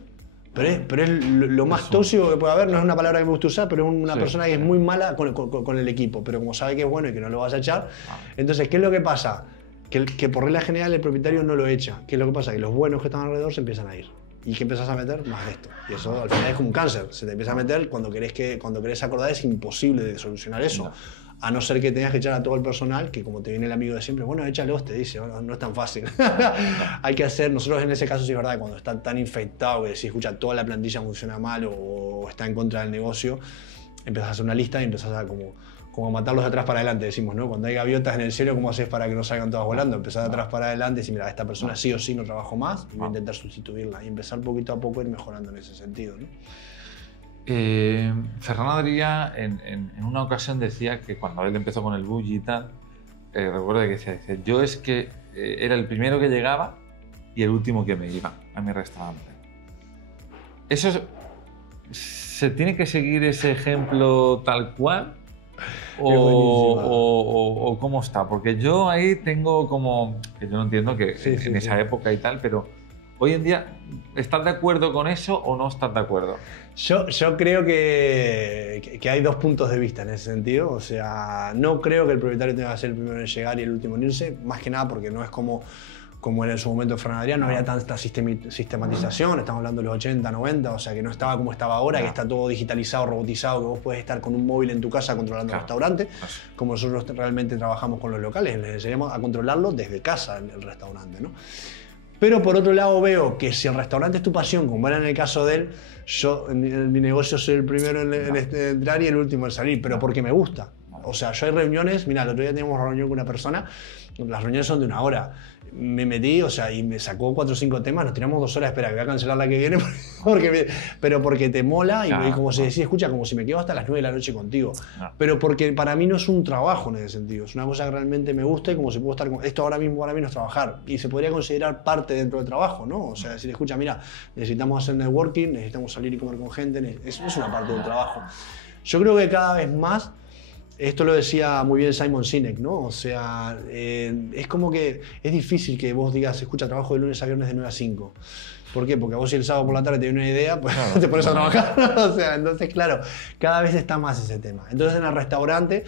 pero es lo más tóxico que puede haber. No es una palabra que me gusta usar, pero es una persona que es muy mala con el equipo, pero como sabe que es bueno y que no lo vas a echar. Entonces, ¿qué es lo que pasa? Que por regla general el propietario no lo echa. ¿Qué es lo que pasa? Que los buenos que están alrededor se empiezan a ir. ¿Y qué empiezas a meter? Más de esto. Y eso al final es como un cáncer. Se te empieza a meter cuando querés acordar, es imposible de solucionar eso. No. A no ser que tengas que echar a todo el personal, que como te viene el amigo de siempre, bueno, échalos, te dice, no es tan fácil. Hay que hacer, nosotros en ese caso sí es verdad, cuando está tan infectado que si escucha toda la plantilla funciona mal o está en contra del negocio, empezás a hacer una lista y empezás a como matarlos de atrás para adelante, decimos, ¿no? Cuando hay gaviotas en el cielo, ¿cómo haces para que no salgan todas volando? Empezar de atrás para adelante y decir, mira, esta persona sí o sí no trabajo más y voy a intentar sustituirla y empezar poquito a poco a ir mejorando en ese sentido, ¿no? Ferran Adrià en una ocasión decía que cuando él empezó con el bulli y tal, recuerdo que decía, yo es que era el primero que llegaba y el último que me iba a mi restaurante. Eso ¿se tiene que seguir ese ejemplo tal cual? ¿O cómo está? Porque yo ahí tengo como... que yo no entiendo que en esa época y tal, pero hoy en día, ¿estás de acuerdo con eso o no estás de acuerdo? Yo creo que hay dos puntos de vista en ese sentido. O sea, no creo que el propietario tenga que ser el primero en llegar y el último en irse, más que nada porque no es como en su momento Ferran Adrià, no había tanta sistematización, estamos hablando de los 80, 90, o sea que no estaba como estaba ahora, que está todo digitalizado, robotizado, que vos podés estar con un móvil en tu casa controlando el restaurante, como nosotros realmente trabajamos con los locales, les enseñamos a controlarlo desde casa el restaurante, ¿no? Pero por otro lado veo que si el restaurante es tu pasión, como era en el caso de él, yo en mi negocio soy el primero en entrar y el último en salir, pero porque me gusta. O sea, yo hay reuniones, mira, el otro día teníamos una reunión con una persona, las reuniones son de 1 hora. Me metí, o sea, y me sacó 4 o 5 temas, nos tiramos 2 horas, espera, que voy a cancelar la que viene, pero porque te mola, y como se decía, escucha, como si me quedo hasta las 9 de la noche contigo. Pero porque para mí no es un trabajo en ese sentido, es una cosa que realmente me gusta y como si puedo estar con... Esto ahora mismo para mí no es trabajar, y se podría considerar parte dentro del trabajo, ¿no? O sea, decir, escucha, mira, necesitamos hacer networking, necesitamos salir y comer con gente, es una parte del trabajo. Yo creo que cada vez más, esto lo decía muy bien Simon Sinek, ¿no? O sea, es como que es difícil que vos digas, escucha, trabajo de lunes a viernes de 9 a 5. ¿Por qué? Porque a vos si el sábado por la tarde te viene una idea, pues claro, te pones a trabajar. O sea, entonces, claro, cada vez está más ese tema. Entonces, en el restaurante,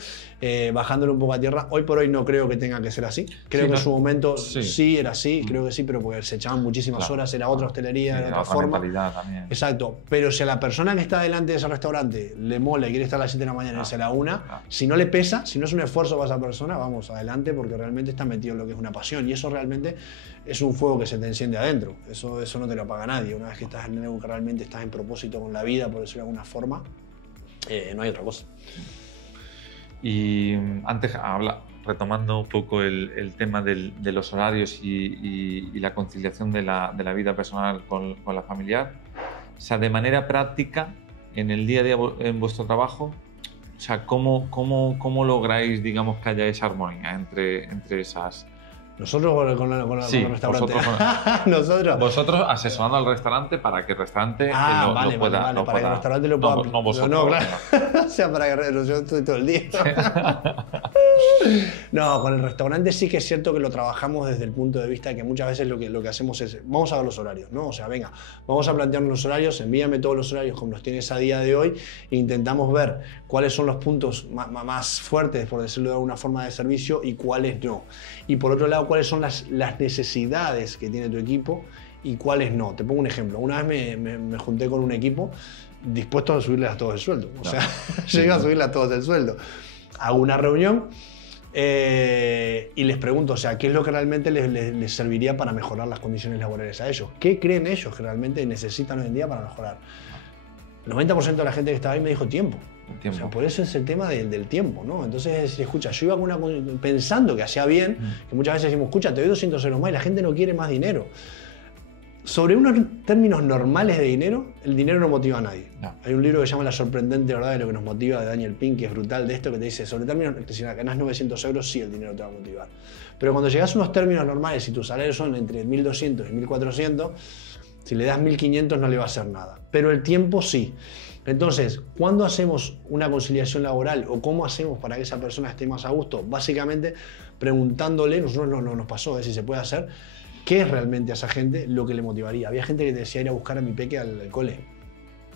bajándolo un poco a tierra, hoy por hoy no creo que tenga que ser así. Creo que en su momento sí era así, creo que sí, pero porque se echaban muchísimas horas, era otra hostelería, era otra forma. También. Exacto, pero si a la persona que está delante de ese restaurante le mola y quiere estar a las 7 de la mañana y irse a la 1, si no le pesa, si no es un esfuerzo para esa persona, vamos adelante porque realmente está metido en lo que es una pasión y eso realmente es un fuego que se te enciende adentro. Eso no te lo apaga nadie. Una vez que estás en algo que realmente estás en propósito con la vida, por decirlo de alguna forma, no hay otra cosa. Y antes, retomando un poco el tema de los horarios y la conciliación de la vida personal con la familiar, o sea, de manera práctica, en el día a día en vuestro trabajo, o sea, ¿cómo lográis, digamos, que haya esa armonía entre esas...? Nosotros con el restaurante. Vosotros asesorando al restaurante para que el restaurante lo pueda. Para que el restaurante lo pueda. No vosotros. No, claro. O sea, para que yo estoy todo el día. No, con el restaurante sí que es cierto que lo trabajamos desde el punto de vista que muchas veces lo que hacemos es, vamos a ver los horarios, ¿no? O sea, venga, vamos a plantearnos los horarios, envíame todos los horarios como los tienes a día de hoy e intentamos ver cuáles son los puntos más fuertes, por decirlo de alguna forma, de servicio y cuáles no. Y por otro lado, cuáles son las necesidades que tiene tu equipo y cuáles no. Te pongo un ejemplo. Una vez me junté con un equipo dispuesto a subirles a todos el sueldo. O sea, llegué a subirles a todos el sueldo. Hago una reunión y les pregunto, o sea, ¿qué es lo que realmente les serviría para mejorar las condiciones laborales a ellos? ¿Qué creen ellos que realmente necesitan hoy en día para mejorar? El 90% de la gente que estaba ahí me dijo tiempo. O sea, por eso es el tema del tiempo, ¿no? Entonces, escucha, yo iba pensando que hacía bien, que muchas veces decimos, escucha, te doy 200 euros más y la gente no quiere más dinero. Sobre unos términos normales de dinero, el dinero no motiva a nadie. No. Hay un libro que se llama La sorprendente verdad de lo que nos motiva, de Daniel Pink, que es brutal de esto, que te dice, sobre términos, que si ganás 900 euros, sí el dinero te va a motivar. Pero cuando llegas a unos términos normales y tus salarios son entre 1.200 y 1.400, si le das 1.500 no le va a hacer nada. Pero el tiempo sí. Entonces, ¿cuándo hacemos una conciliación laboral o cómo hacemos para que esa persona esté más a gusto? Básicamente preguntándole, nosotros no nos pasó, si se puede hacer, ¿qué es realmente a esa gente lo que le motivaría? Había gente que te decía ir a buscar a mi peque al cole.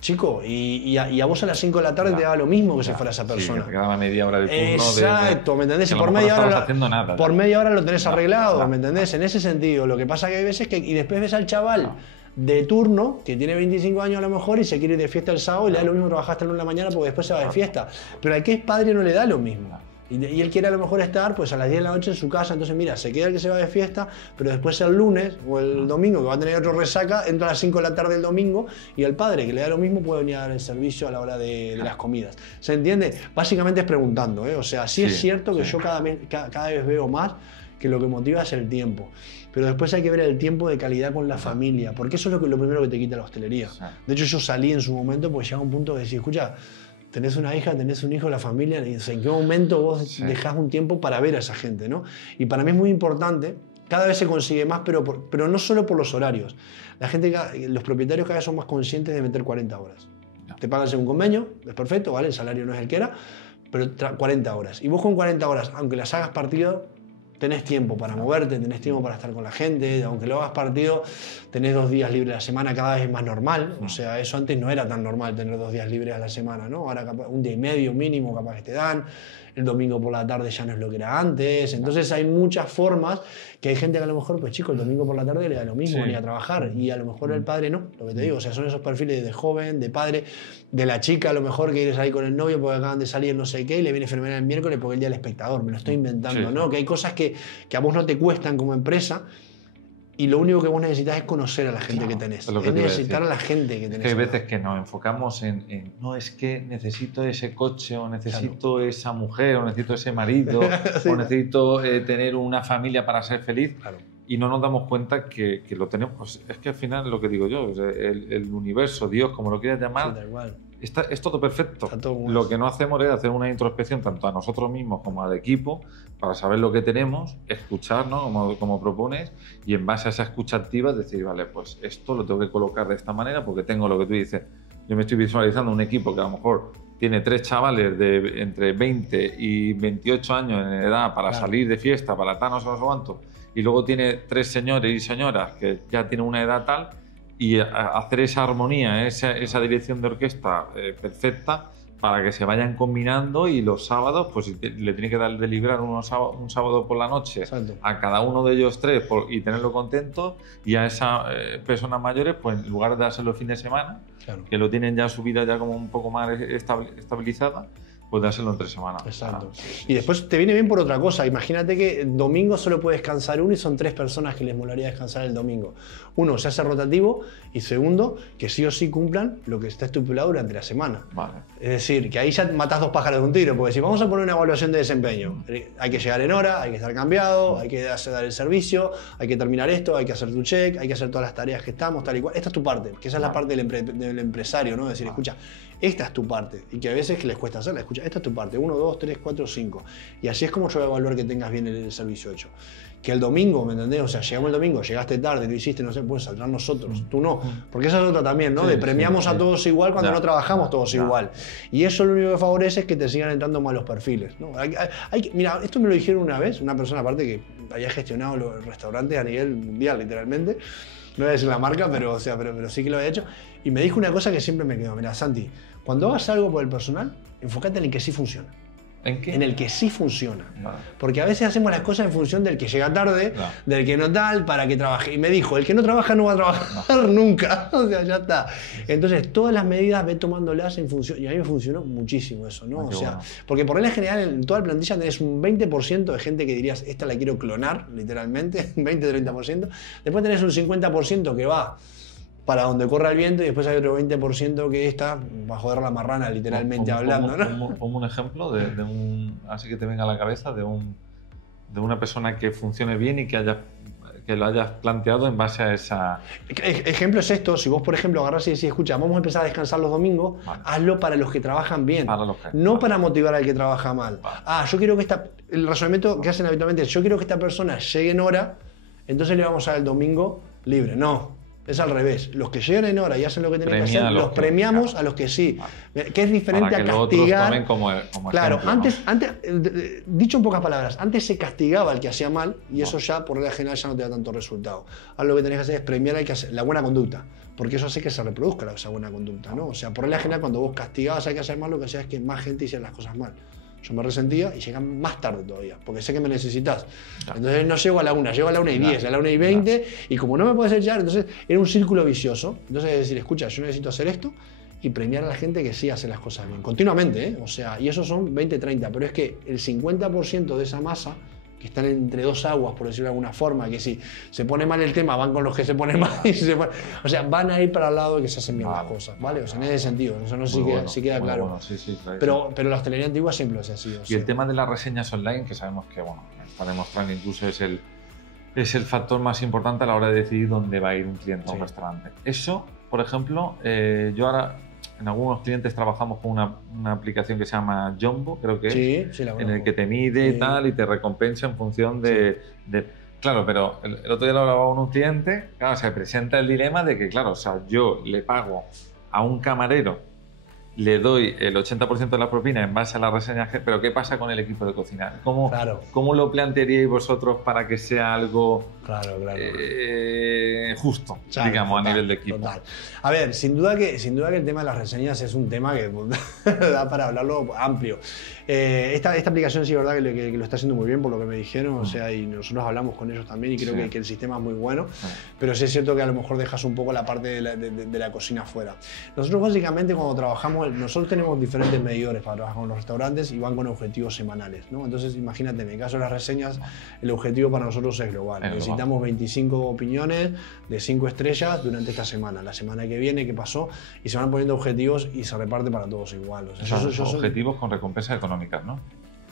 Chico, y a vos a las 5 de la tarde te daba lo mismo que si fuera esa persona. Sí, te quedaba media hora de turno. Exacto, ¿me entendés? Y por media hora lo tenés arreglado, ¿me entendés? En ese sentido, lo que pasa que hay veces que... Y después ves al chaval de turno, que tiene 25 años a lo mejor y se quiere ir de fiesta el sábado y le da lo mismo trabajar hasta la 1 de la mañana porque después se va de fiesta. Pero al que es padre no le da lo mismo. Y él quiere a lo mejor estar pues a las 10 de la noche en su casa, entonces mira, se queda el que se va de fiesta, pero después el lunes o el domingo que va a tener otro resaca, entra a las 5 de la tarde el domingo y el padre que le da lo mismo puede venir a dar el servicio a la hora de las comidas. ¿Se entiende? Básicamente es preguntando, ¿eh? O sea, sí es cierto que yo cada vez veo más que lo que motiva es el tiempo. Pero después hay que ver el tiempo de calidad con la familia, porque eso es lo primero que te quita la hostelería. De hecho, yo salí en su momento porque llegaba un punto de decir, escucha, tenés una hija, tenés un hijo, la familia, y ¿en qué momento vos dejás un tiempo para ver a esa gente, ¿no? Y para mí es muy importante, cada vez se consigue más, pero no solo por los horarios. La gente, los propietarios cada vez son más conscientes de meter 40 horas. Te pagan según convenio, es perfecto, ¿vale? El salario no es el que era, pero 40 horas. Y vos con 40 horas, aunque las hagas partido, tenés tiempo para moverte, tenés tiempo para estar con la gente, aunque lo hagas partido, tenés 2 días libres a la semana, cada vez es más normal. O sea, eso antes no era tan normal tener 2 días libres a la semana, ¿no? Ahora capaz, 1 día y medio mínimo capaz que te dan, el domingo por la tarde ya no es lo que era antes. Entonces hay muchas formas que hay gente que a lo mejor, pues chico, el domingo por la tarde le da lo mismo, venir a trabajar, y a lo mejor el padre no, lo que te digo, o sea, son esos perfiles de joven, de padre, de la chica a lo mejor que quiere salir con el novio porque acaban de salir no sé qué y le viene enfermera el miércoles porque el día del espectador, me lo estoy inventando, ¿no? Que hay cosas que a vos no te cuestan como empresa, y lo único que vos necesitas es conocer a la gente que tenés. Es necesitar a la gente que tenés. Es que hay veces que nos enfocamos en no, es que necesito ese coche, o necesito esa mujer, o necesito ese marido, o necesito tener una familia para ser feliz. Y no nos damos cuenta que lo tenemos. Pues es que al final, lo que digo yo, el universo, Dios, como lo quieras llamar, es todo perfecto. Lo que no hacemos es hacer una introspección tanto a nosotros mismos como al equipo para saber lo que tenemos, escuchar, ¿no? como propones, y en base a esa escucha activa decir, vale, pues esto lo tengo que colocar de esta manera porque tengo lo que tú dices. Yo me estoy visualizando un equipo que a lo mejor tiene 3 chavales de entre 20 y 28 años en edad para salir de fiesta, para tal, no sé cuánto, y luego tiene 3 señores y señoras que ya tienen una edad tal, y hacer esa armonía, esa dirección de orquesta perfecta para que se vayan combinando, y los sábados pues le tiene que dar de librar un sábado por la noche a cada uno de ellos 3 y tenerlo contento, y a esas personas mayores pues en lugar de hacerlo el fin de semana, que lo tienen ya su vida ya como un poco más estabilizada, pues dárselo en 3 semanas. Exacto. Y después te viene bien por otra cosa. Imagínate que el domingo solo puede descansar uno y son 3 personas que les molaría descansar el domingo. Uno, se hace rotativo, y segundo, que sí o sí cumplan lo que está estipulado durante la semana. Es decir, que ahí ya matás 2 pájaros de un tiro, porque si vamos a poner una evaluación de desempeño, hay que llegar en hora, hay que estar cambiado, hay que dar el servicio, hay que terminar esto, hay que hacer tu check, hay que hacer todas las tareas que estamos, tal y cual. Esta es tu parte, que esa es la parte del empresario, ¿no? Decir, escucha, esta es tu parte, y que a veces les cuesta hacerla. Escucha, esta es tu parte, 1, 2, 3, 4, 5. Y así es como yo voy a evaluar que tengas bien el servicio hecho. Que el domingo, ¿me entendés? O sea, llegamos el domingo, llegaste tarde, lo hiciste, no sé, pues saldrán nosotros, tú no. Porque esa es otra también, ¿no? De premiamos a todos igual cuando no trabajamos todos igual. Y eso lo único que favorece es que te sigan entrando malos perfiles, ¿no? Mira, esto me lo dijeron una vez, una persona aparte que había gestionado los restaurantes a nivel mundial, literalmente. No voy a decir la marca, pero sí que lo había hecho. Y me dijo una cosa que siempre me quedó. Mira, Santi, cuando hagas algo por el personal, enfócate en el que sí funciona. ¿En qué? En el que sí funciona. Porque a veces hacemos las cosas en función del que llega tarde, del que no tal, para que trabaje. Y me dijo, el que no trabaja no va a trabajar nunca. O sea, ya está. Entonces, todas las medidas ve tomándolas en función. Y a mí me funcionó muchísimo eso, ¿no? O sea, porque por regla general, en toda la plantilla tenés un 20% de gente que dirías, esta la quiero clonar, literalmente, 20-30%. Después tenés un 50% que va para donde corra el viento, y después hay otro 20% que está va a joder la marrana, literalmente hablando, ¿no? Como un ejemplo de un, así que te venga a la cabeza, de una persona que funcione bien y que lo hayas planteado en base a esa... Ejemplo es esto, si vos por ejemplo agarrás y decís, escucha, vamos a empezar a descansar los domingos, hazlo para los que trabajan bien, no para motivar al que trabaja mal. Yo quiero que el razonamiento que hacen habitualmente es, yo quiero que esta persona llegue en hora, entonces le vamos a dar el domingo libre. No. Es al revés. Los que llegan en hora y hacen lo que tienen que hacer, los premiamos a los que sí. Que es diferente a castigar. Claro, antes, dicho en pocas palabras, antes se castigaba al que hacía mal, y eso ya por regla general ya no te da tanto resultado. Ahora lo que tenés que hacer es premiar al que hace la buena conducta, porque eso hace que se reproduzca esa buena conducta, ¿no? O sea, por regla general, cuando vos castigabas al que hacía mal, lo que hacía es que más gente hiciera las cosas mal. Yo me resentía y llegan más tarde todavía, porque sé que me necesitas. Entonces no llego a la 1, llego a la 1:10, a la 1:20, y como no me puedes echar, entonces era un círculo vicioso. Entonces es decir, escucha, yo necesito hacer esto, y premiar a la gente que sí hace las cosas bien, continuamente, ¿eh? O sea, y esos son 20-30, pero es que el 50% de esa masa están entre dos aguas, por decirlo de alguna forma, que si se pone mal el tema, van con los que se ponen mal. Y o sea, van a ir para el lado de que se hacen bien las cosas, ¿vale? O sea, en ese sentido, eso no sé si queda claro. Bueno, sí, claro. Pero la hostelería antigua siempre es así. Y el tema de las reseñas online, que sabemos que, bueno, está demostrando incluso es el factor más importante a la hora de decidir dónde va a ir un cliente a un restaurante. Eso, por ejemplo, yo ahora en algunos clientes trabajamos con una aplicación que se llama Jumbo, creo que es, la en el que te mide y tal y te recompensa en función de claro, pero el otro día lo hablaba con un cliente, claro, se presenta el dilema de que, claro, o sea, yo le pago a un camarero, le doy el 80% de la propina en base a las reseñas, pero ¿qué pasa con el equipo de cocina? ¿Cómo lo plantearíais vosotros para que sea algo justo, digamos, a nivel de equipo? Total. A ver, sin duda que el tema de las reseñas es un tema que da para hablarlo amplio. Esta aplicación sí es verdad que lo está haciendo muy bien por lo que me dijeron, o sea, y nosotros hablamos con ellos también y creo que el sistema es muy bueno, pero sí es cierto que a lo mejor dejas un poco la parte de la cocina fuera. Nosotros básicamente cuando trabajamos, nosotros tenemos diferentes medidores para trabajar con los restaurantes y van con objetivos semanales, ¿no? Entonces imagínate, en el caso de las reseñas, el objetivo para nosotros es global. Necesitamos 25 opiniones de 5 estrellas durante esta semana. La semana que viene, ¿qué pasó? Y se van poniendo objetivos y se reparte para todos igual. O sea, objetivos con recompensas económicas, ¿no?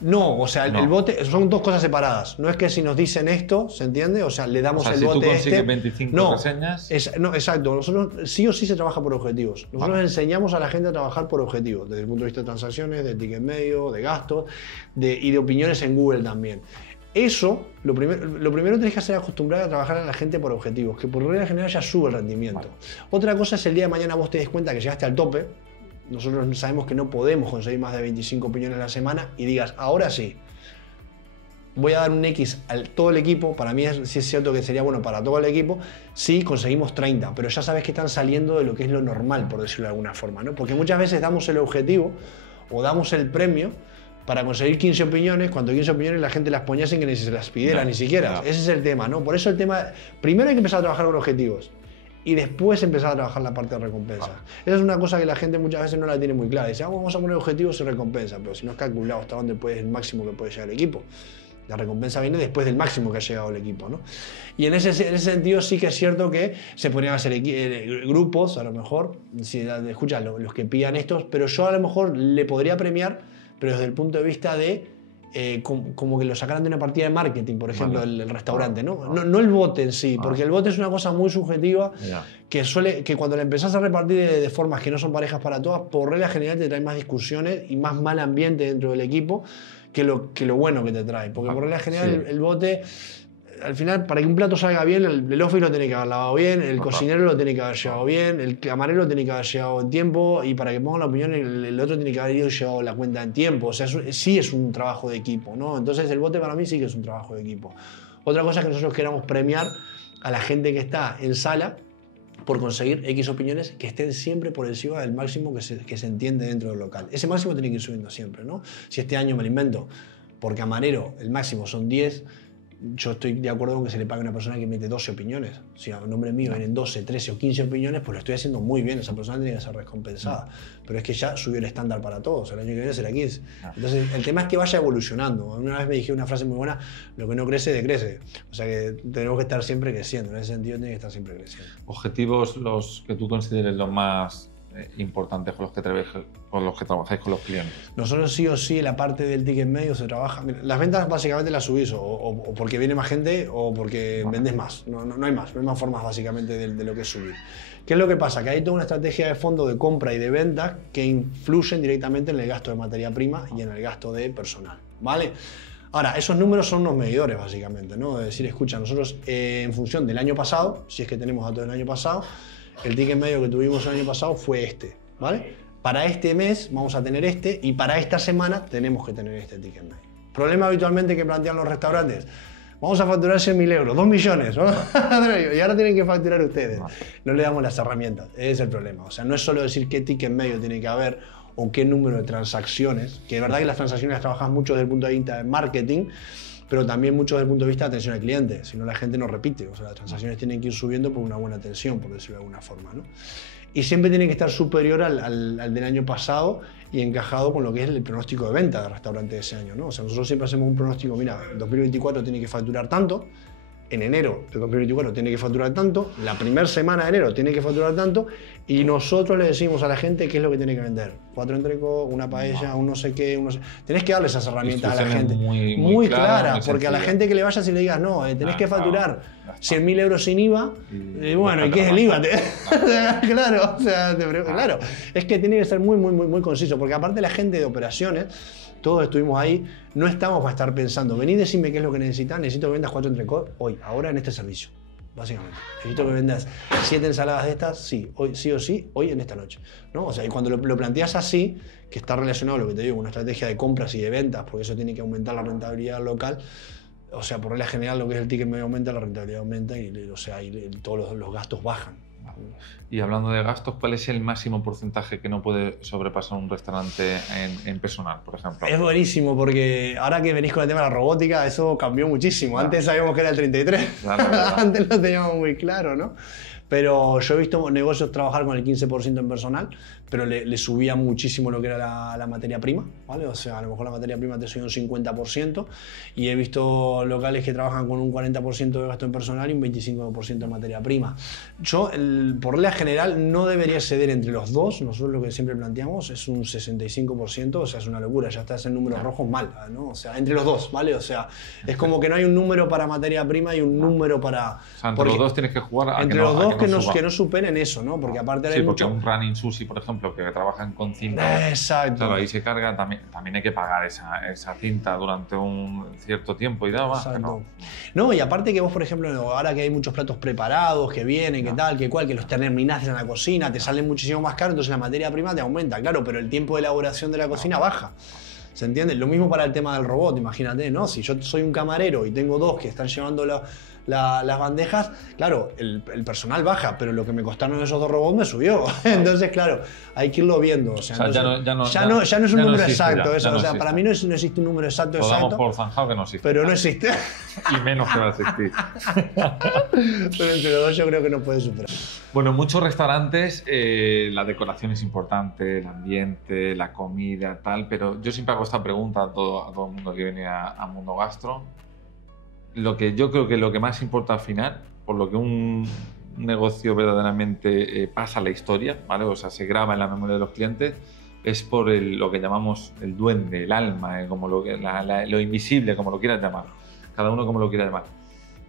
No, o sea, el bote son dos cosas separadas. No es que si nos dicen esto, ¿se entiende? O sea, le damos el bote. Si tú consigues 25 reseñas. No, exacto. Nosotros sí o sí se trabaja por objetivos. Nosotros enseñamos a la gente a trabajar por objetivos, desde el punto de vista de transacciones, de ticket medio, de gastos y de opiniones en Google también. Eso, lo primero tenés que hacer es acostumbrar a trabajar a la gente por objetivos, que por regla general ya sube el rendimiento. Otra cosa es el día de mañana vos te des cuenta que llegaste al tope. Nosotros sabemos que no podemos conseguir más de 25 opiniones a la semana y digas, ahora sí, voy a dar un X a todo el equipo. Para mí sí es cierto que sería bueno para todo el equipo, sí conseguimos 30, pero ya sabes que están saliendo de lo que es lo normal, por decirlo de alguna forma, ¿no? Porque muchas veces damos el objetivo o damos el premio para conseguir 15 opiniones, cuando 15 opiniones la gente las ponía sin que ni se las pidiera, ni siquiera. Ese es el tema, ¿no? Por eso el tema, primero hay que empezar a trabajar con objetivos y después empezar a trabajar la parte de recompensa. Esa es una cosa que la gente muchas veces no la tiene muy clara. Dice, vamos a poner objetivos y recompensa, pero si no has calculado hasta dónde puedes el máximo que puede llegar el equipo. La recompensa viene después del máximo que ha llegado el equipo, ¿no? Y en ese sentido sí que es cierto que se podrían hacer grupos, a lo mejor, si escuchas los que pidan estos, pero yo a lo mejor le podría premiar, pero desde el punto de vista de como que lo sacaran de una partida de marketing, por ejemplo, el restaurante, ¿no? No el bote en sí, porque el bote es una cosa muy subjetiva que cuando le empezás a repartir de formas que no son parejas para todas, por regla general te trae más discusiones y más mal ambiente dentro del equipo que lo bueno que te trae. Porque por regla general el bote, al final, para que un plato salga bien, el office lo tiene que haber lavado bien, el cocinero lo tiene que haber llevado bien, el camarero lo tiene que haber llegado en tiempo y para que pongan la opinión el otro tiene que haber ido llevado la cuenta en tiempo. O sea, sí es un trabajo de equipo, ¿no? Entonces el bote para mí sí que es un trabajo de equipo. Otra cosa es que nosotros queramos premiar a la gente que está en sala por conseguir X opiniones que estén siempre por encima del máximo que se entiende dentro del local. Ese máximo tiene que ir subiendo siempre, ¿no? Si este año me lo invento, por camarero el máximo son 10, yo estoy de acuerdo con que se le pague a una persona que mete 12 opiniones. Si a nombre mío vienen 12, 13 o 15 opiniones, pues lo estoy haciendo muy bien. Esa persona tiene que ser recompensada. Pero es que ya subió el estándar para todos. El año que viene será 15. Entonces, el tema es que vaya evolucionando. Una vez me dije una frase muy buena, lo que no crece, decrece. O sea que tenemos que estar siempre creciendo. En ese sentido, tiene que estar siempre creciendo. Objetivos los que tú consideres los más importantes con los que trabajáis con los clientes. Nosotros sí o sí en la parte del ticket medio se trabaja. Mira, las ventas básicamente las subís o porque viene más gente o porque vendes más. No hay más. No hay más formas básicamente de lo que es subir. ¿Qué es lo que pasa? Que hay toda una estrategia de fondo de compra y de venta que influyen directamente en el gasto de materia prima y en el gasto de personal, ¿vale? Ahora, esos números son unos medidores básicamente, ¿no? Es decir, escucha, nosotros en función del año pasado, si es que tenemos datos del año pasado, el ticket medio que tuvimos el año pasado fue este, ¿vale? Para este mes vamos a tener este y para esta semana tenemos que tener este ticket medio. Problema habitualmente que plantean los restaurantes. Vamos a facturar 100.000 euros, 2 millones, ¿no? Y ahora tienen que facturar ustedes. No le damos las herramientas, ese es el problema. O sea, no es solo decir qué ticket medio tiene que haber o qué número de transacciones, que de verdad que las transacciones las trabajas mucho desde el punto de vista de marketing, pero también mucho desde el punto de vista de atención al cliente, si no la gente no repite, o sea, las transacciones tienen que ir subiendo por una buena atención, por decirlo de alguna forma, ¿no? Y siempre tiene que estar superior al del año pasado y encajado con lo que es el pronóstico de venta del restaurante de ese año, ¿no? O sea, nosotros siempre hacemos un pronóstico, mira, 2024 tiene que facturar tanto, en enero de 2024 tiene que facturar tanto, la primera semana de enero tiene que facturar tanto, y nosotros le decimos a la gente qué es lo que tiene que vender. 4 entrecos, una paella, un no sé qué, un no sé... Tenés que darle esas herramientas a la gente. Muy claras, porque a la gente que le vayas y le digas, no, tenés que facturar 100.000 euros sin IVA, y bueno, ¿y qué es el IVA? Claro, o sea, claro, es que tiene que ser muy conciso, porque aparte la gente de operaciones, todos estuvimos ahí, no estamos para estar pensando, vení, decime qué es lo que necesitas, necesito que vendas 4 entrecot hoy, ahora en este servicio, básicamente. Necesito que vendas 7 ensaladas de estas, sí, hoy, sí o sí, hoy en esta noche, ¿no? O sea, y cuando lo planteas así, que está relacionado, lo que te digo, con una estrategia de compras y de ventas, porque eso tiene que aumentar la rentabilidad local, o sea, por regla general lo que es el ticket medio aumenta, la rentabilidad aumenta y, o sea, y todos los gastos bajan. Y hablando de gastos, ¿cuál es el máximo porcentaje que no puede sobrepasar un restaurante en personal, por ejemplo? Es buenísimo, porque ahora que venís con el tema de la robótica, eso cambió muchísimo. Claro. Antes sabíamos que era el 33, claro. Antes lo teníamos muy claro, ¿no? Pero yo he visto negocios trabajar con el 15% en personal, pero le subía muchísimo lo que era la materia prima, ¿vale? O sea, a lo mejor la materia prima te subía un 50%, y he visto locales que trabajan con un 40% de gasto en personal y un 25% en materia prima. Yo, por regla general, no debería ceder entre los dos. Nosotros lo que siempre planteamos es un 65%, o sea, es una locura, ya estás en números rojos mal, ¿no? O sea, entre los dos, ¿vale? O sea, es como que no hay un número para materia prima y un número para... O sea, entre los dos tienes que jugar a entre los dos que no superen eso, ¿no? Porque aparte hay mucho... un running sushi, por ejemplo, que trabajan con cinta, exacto, claro, ahí se carga, también hay que pagar esa cinta durante un cierto tiempo y demás. No, y aparte que vos, por ejemplo, ahora que hay muchos platos preparados, que vienen, que tal, que cual, que los terminás en la cocina, te salen muchísimo más caro, entonces la materia prima te aumenta, claro, pero el tiempo de elaboración de la cocina baja. ¿Se entiende? Lo mismo para el tema del robot, imagínate, ¿no? Si yo soy un camarero y tengo 2 que están llevando las bandejas, claro, el personal baja, pero lo que me costaron esos 2 robots me subió. Entonces, claro, hay que irlo viendo. O sea, entonces, ya no es un número exacto. Eso, o sea, para mí no existe un número exacto. Lo damos por zanjado que no existe. Pero no existe. Y menos que va a existir. Pero entre los dos yo creo que no puede superar. Bueno, en muchos restaurantes la decoración es importante, el ambiente, la comida, tal, pero yo siempre hago esta pregunta a todo el mundo que viene a Mundo Gastro. Lo que yo creo que lo que más importa al final, por lo que un negocio verdaderamente pasa a la historia, ¿vale? O sea, se graba en la memoria de los clientes, es por lo que llamamos el duende, el alma, como lo invisible, como lo quieras llamar, cada uno como lo quiera llamar.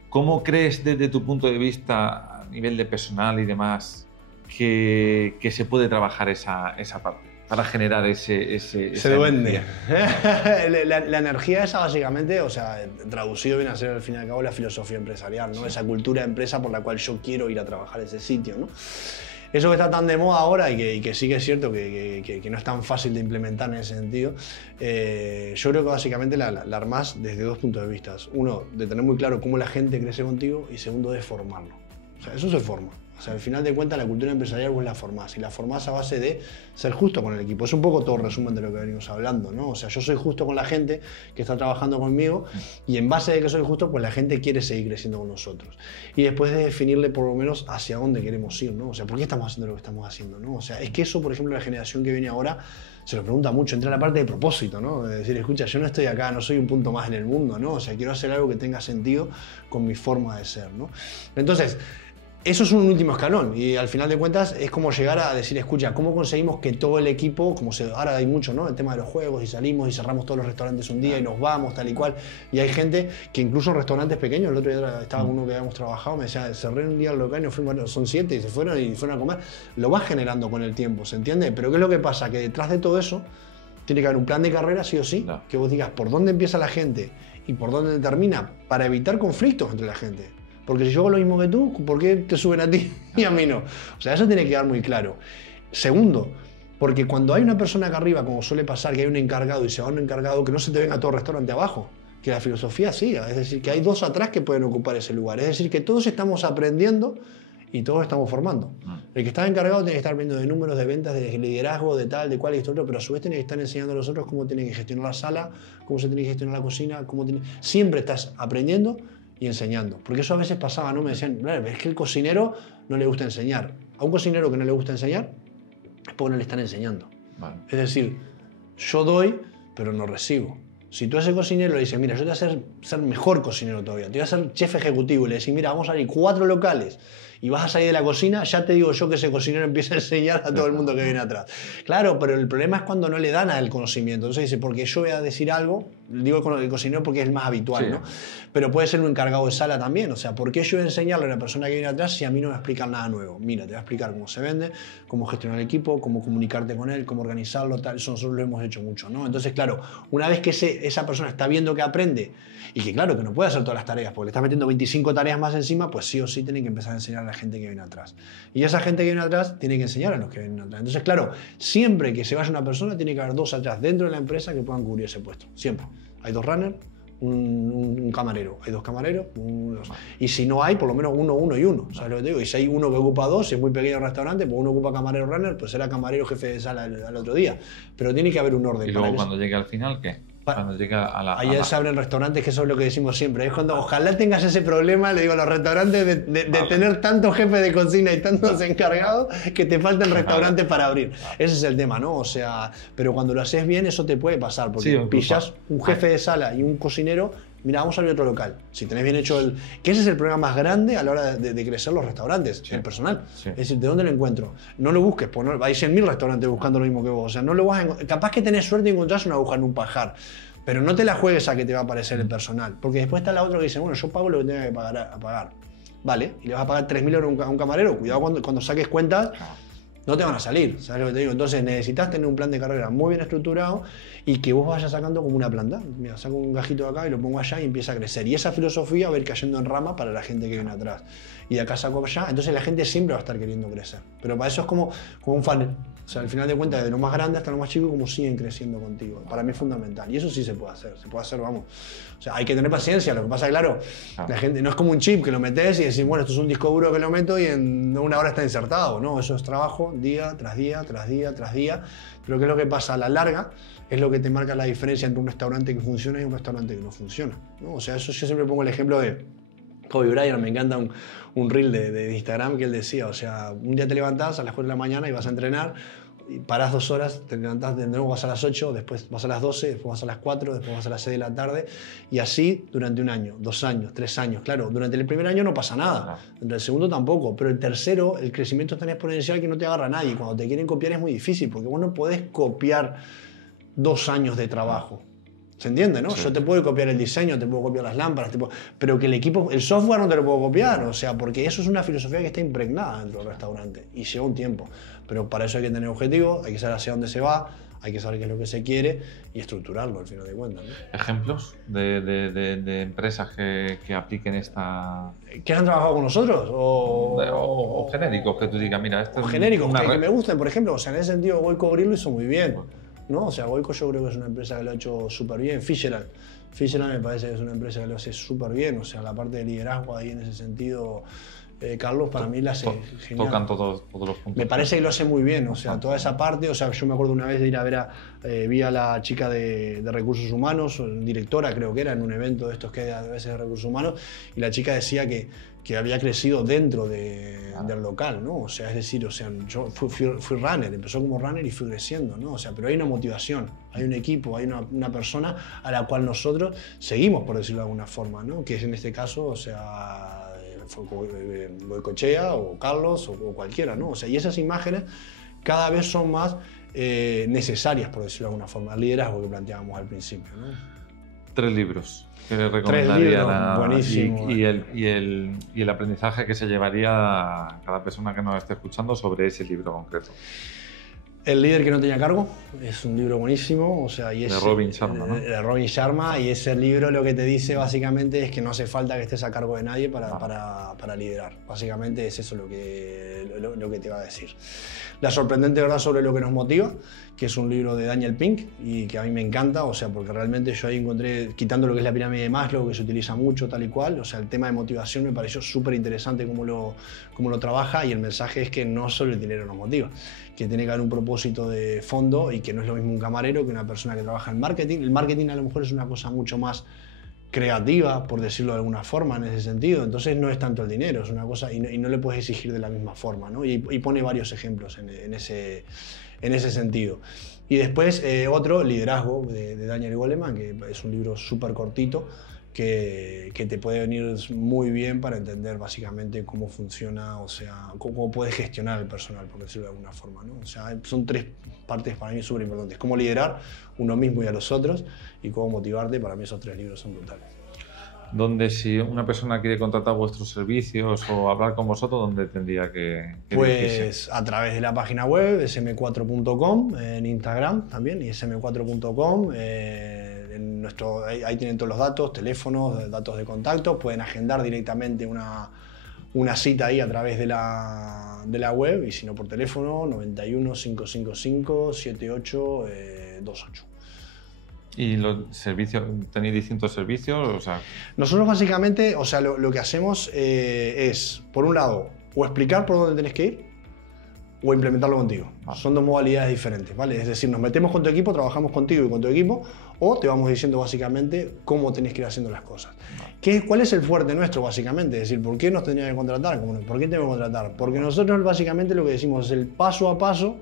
¿Cómo crees desde tu punto de vista, a nivel de personal y demás, que se puede trabajar esa parte para generar ese duende? La energía esa, básicamente, o sea, traducido viene a ser al fin y al cabo la filosofía empresarial, ¿no? Sí. Esa cultura de empresa por la cual yo quiero ir a trabajar a ese sitio, ¿no? Eso que está tan de moda ahora y que sí que es cierto que no es tan fácil de implementar en ese sentido, yo creo que básicamente la armás desde 2 puntos de vista. Uno, de tener muy claro cómo la gente crece contigo, y segundo, de formarlo. O sea, eso se forma. O sea, al final de cuentas, la cultura empresarial vos la formás, y la formás a base de ser justo con el equipo. Es un poco todo resumen de lo que venimos hablando, ¿no? O sea, yo soy justo con la gente que está trabajando conmigo, y en base de que soy justo, pues la gente quiere seguir creciendo con nosotros. Y después de definirle por lo menos hacia dónde queremos ir, ¿no? O sea, ¿por qué estamos haciendo lo que estamos haciendo, ¿no? O sea, es que eso, por ejemplo, la generación que viene ahora se lo pregunta mucho, entra la parte de propósito, ¿no? De decir, escucha, yo no estoy acá, no soy un punto más en el mundo, ¿no? O sea, quiero hacer algo que tenga sentido con mi forma de ser, ¿no? Entonces, eso es un último escalón, y al final de cuentas es como llegar a decir, escucha, ¿cómo conseguimos que todo el equipo, ahora hay mucho, ¿no? El tema de los juegos, y salimos y cerramos todos los restaurantes un día y nos vamos, tal y cual, y hay gente que incluso restaurantes pequeños, el otro día estaba con uno que habíamos trabajado, me decía, cerré un día el local y nos fuimos, son 7 y se fueron a comer, lo vas generando con el tiempo, ¿se entiende? Pero ¿qué es lo que pasa? Que detrás de todo eso tiene que haber un plan de carrera, sí o sí, que vos digas por dónde empieza la gente y por dónde termina, para evitar conflictos entre la gente. Porque si yo hago lo mismo que tú, ¿por qué te suben a ti y a mí no? O sea, eso tiene que quedar muy claro. Segundo, porque cuando hay una persona acá arriba, como suele pasar, que hay un encargado y se va un encargado, que no se te venga todo el restaurante abajo. Que la filosofía siga. Es decir, que hay 2 atrás que pueden ocupar ese lugar. Es decir, que todos estamos aprendiendo y todos estamos formando. El que está encargado tiene que estar viendo de números, de ventas, de liderazgo, de tal, de cual y esto otro, pero a su vez tiene que estar enseñando a los otros cómo tienen que gestionar la sala, cómo se tiene que gestionar la cocina, siempre estás aprendiendo y enseñando. Porque eso a veces pasaba, ¿no? Me decían, es que el cocinero no le gusta enseñar. A un cocinero que no le gusta enseñar es porque no le están enseñando. Vale. Es decir, yo doy, pero no recibo. Si tú a ese cocinero le dices, mira, yo te voy a hacer ser mejor cocinero todavía, te voy a hacer chef ejecutivo, y le decís, mira, vamos a abrir 4 locales y vas a salir de la cocina, ya te digo yo que ese cocinero empieza a enseñar a todo el mundo que viene atrás. Claro, pero el problema es cuando no le dan al conocimiento. Entonces dice, porque yo voy a decir algo, digo el cocinero porque es el más habitual, ¿no? Pero puede ser un encargado de sala también. O sea, ¿por qué yo voy a enseñarle a la persona que viene atrás si a mí no me explican nada nuevo? Mira, te voy a explicar cómo se vende, cómo gestionar el equipo, cómo comunicarte con él, cómo organizarlo, tal. Eso nosotros lo hemos hecho mucho, ¿no? Entonces, claro, una vez que esa persona está viendo que aprende y que, claro, que no puede hacer todas las tareas porque le estás metiendo 25 tareas más encima, pues sí o sí tienen que empezar a enseñar a la gente que viene atrás. Y esa gente que viene atrás tiene que enseñar a los que vienen atrás. Entonces, claro, siempre que se vaya una persona, tiene que haber 2 atrás dentro de la empresa que puedan cubrir ese puesto. Siempre. Hay 2 runners, un camarero. Hay 2 camareros, y si no hay, por lo menos uno y uno. ¿Sabes lo que te digo? Y si hay uno que ocupa 2, si es muy pequeño el restaurante, pues uno ocupa camarero runner, pues será camarero jefe de sala al otro día. Pero tiene que haber un orden. Y luego cuando llegue al final, ¿qué? Cuando llega ahí se abren restaurantes, que eso es lo que decimos siempre. Es cuando ojalá tengas ese problema, le digo a los restaurantes, de tener tantos jefes de cocina y tantos encargados que te faltan restaurantes para abrir. Ese es el tema, ¿no? O sea, pero cuando lo haces bien, eso te puede pasar, porque pillas un jefe de sala y un cocinero. Mira, vamos a abrir otro local. Si tenés bien hecho que ese es el problema más grande a la hora de crecer los restaurantes, el personal. Es decir, ¿de dónde lo encuentro? No lo busques, pues no, hay 100.000 restaurantes buscando lo mismo que vos. O sea, no lo vas capaz que tenés suerte y encontrás una aguja en un pajar. Pero no te la juegues a que te va a aparecer el personal. Porque después está la otra que dice, bueno, yo pago lo que tenga que pagar. Vale, y le vas a pagar 3.000 euros a un camarero. Cuidado cuando saques cuentas, no te van a salir, ¿sabes lo que te digo? Entonces necesitas tener un plan de carrera muy bien estructurado y que vos vayas sacando como una planta. Mira, saco un gajito de acá y lo pongo allá y empieza a crecer. Y esa filosofía va a ir cayendo en rama para la gente que viene atrás. Y de acá saco allá, entonces la gente siempre va a estar queriendo crecer. Pero para eso es como un funnel. O sea, al final de cuentas, de lo más grande hasta lo más chico, como siguen creciendo contigo. Para mí es fundamental. Y eso sí se puede hacer. Se puede hacer, vamos. O sea, hay que tener paciencia. Lo que pasa es, claro, la gente no es como un chip que lo metes y decís, bueno, esto es un disco duro que lo meto y en 1 hora está insertado. No, eso es trabajo día tras día, tras día, tras día. Pero ¿qué es lo que pasa? A la larga es lo que te marca la diferencia entre un restaurante que funciona y un restaurante que no funciona, ¿no? O sea, eso yo siempre pongo el ejemplo de Kobe Bryant. Me encanta un reel de Instagram que él decía, o sea, un día te levantás a las 4 de la mañana y vas a entrenar, y parás 2 horas, te levantás, de nuevo vas a las 8, después vas a las 12, después vas a las 4, después vas a las 6 de la tarde, y así durante 1 año, 2 años, 3 años. Claro, durante el primer año no pasa nada, durante el segundo tampoco, pero el tercero, el crecimiento es tan exponencial que no te agarra nadie. Cuando te quieren copiar es muy difícil, porque vos no podés copiar 2 años de trabajo. ¿Se entiende, no? Sí. Yo te puedo copiar el diseño, te puedo copiar las lámparas, pero que el software no te lo puedo copiar, o sea, porque eso es una filosofía que está impregnada dentro del restaurante y lleva un tiempo. Pero para eso hay que tener objetivos, hay que saber hacia dónde se va, hay que saber qué es lo que se quiere y estructurarlo al final de cuentas, ¿no? ¿Ejemplos de empresas que apliquen esta...? ¿Que han trabajado con nosotros? O genéricos, que tú digas, mira, esto es genéricos, que me gusten, por ejemplo. O sea, en ese sentido, Goico Grill lo hizo muy bien, ¿no? O sea, Goico yo creo que es una empresa que lo ha hecho súper bien. Fisherland me parece que es una empresa que lo hace súper bien. O sea, la parte de liderazgo ahí en ese sentido, Carlos, para mí la hace genial. Tocan todos los puntos. Me parece que lo hace muy bien, o sea, toda esa parte. O sea, yo me acuerdo una vez de ir a ver vi a la chica de recursos humanos, directora creo que era, en un evento de estos que hay a veces de recursos humanos, y la chica decía que había crecido dentro del local, ¿no? O sea, es decir, o sea, yo fui runner, empezó como runner y fui creciendo, ¿no? O sea, pero hay una motivación, hay un equipo, hay una persona a la cual nosotros seguimos, por decirlo de alguna forma, ¿no? Que es en este caso, o sea, Goicoechea o Carlos o cualquiera, ¿no? O sea, y esas imágenes cada vez son más necesarias, por decirlo de alguna forma, el liderazgo que planteábamos al principio, ¿no? 3 libros que le recomendaría buenísimo. Y el aprendizaje que se llevaría a cada persona que nos esté escuchando sobre ese libro concreto. El líder que no tenía cargo es un libro buenísimo, o sea, y es de Robin Sharma, ¿no? De Robin Sharma, y ese libro lo que te dice básicamente es que no hace falta que estés a cargo de nadie para liderar. Básicamente es eso lo que te va a decir. La sorprendente verdad sobre lo que nos motiva, que es un libro de Daniel Pink y que a mí me encanta, o sea, porque realmente yo ahí encontré, quitando lo que es la pirámide de Maslow, que se utiliza mucho tal y cual, o sea, el tema de motivación me pareció súper interesante cómo lo trabaja, y el mensaje es que no solo el dinero nos motiva, que tiene que haber un propósito de fondo y que no es lo mismo un camarero que una persona que trabaja en marketing. El marketing a lo mejor es una cosa mucho más creativa, por decirlo de alguna forma, en ese sentido. Entonces no es tanto el dinero, es una cosa, y no le puedes exigir de la misma forma, ¿no? Y pone varios ejemplos en ese sentido. Y después otro, Liderazgo, de Daniel Goleman, que es un libro súper cortito, que te puede venir muy bien para entender básicamente cómo funciona, o sea, cómo puedes gestionar el personal, por decirlo de alguna forma, ¿no? O sea, son 3 partes para mí súper importantes: cómo liderar uno mismo y a los otros, y cómo motivarte. Para mí esos 3 libros son brutales. Donde si una persona quiere contratar vuestros servicios o hablar con vosotros, ¿dónde tendría que pues dirigirse? a través de la página web, sm4.com, en Instagram también, y sm4.com. Ahí tienen todos los datos, teléfonos, datos de contacto. Pueden agendar directamente una cita ahí a través de la web, y si no por teléfono, 91 555 7828. ¿Y los servicios, tenéis distintos servicios? O sea, Nosotros básicamente, o sea, lo que hacemos es, por un lado, o explicar por dónde tenés que ir, o implementarlo contigo. Son 2 modalidades diferentes, ¿vale? Es decir, nos metemos con tu equipo, trabajamos contigo y con tu equipo, o te vamos diciendo básicamente cómo tenés que ir haciendo las cosas. ¿Cuál es el fuerte nuestro, básicamente? Es decir, ¿por qué nos tendrían que contratar? ¿Por qué tengo que contratar? Porque nosotros básicamente lo que decimos es el paso a paso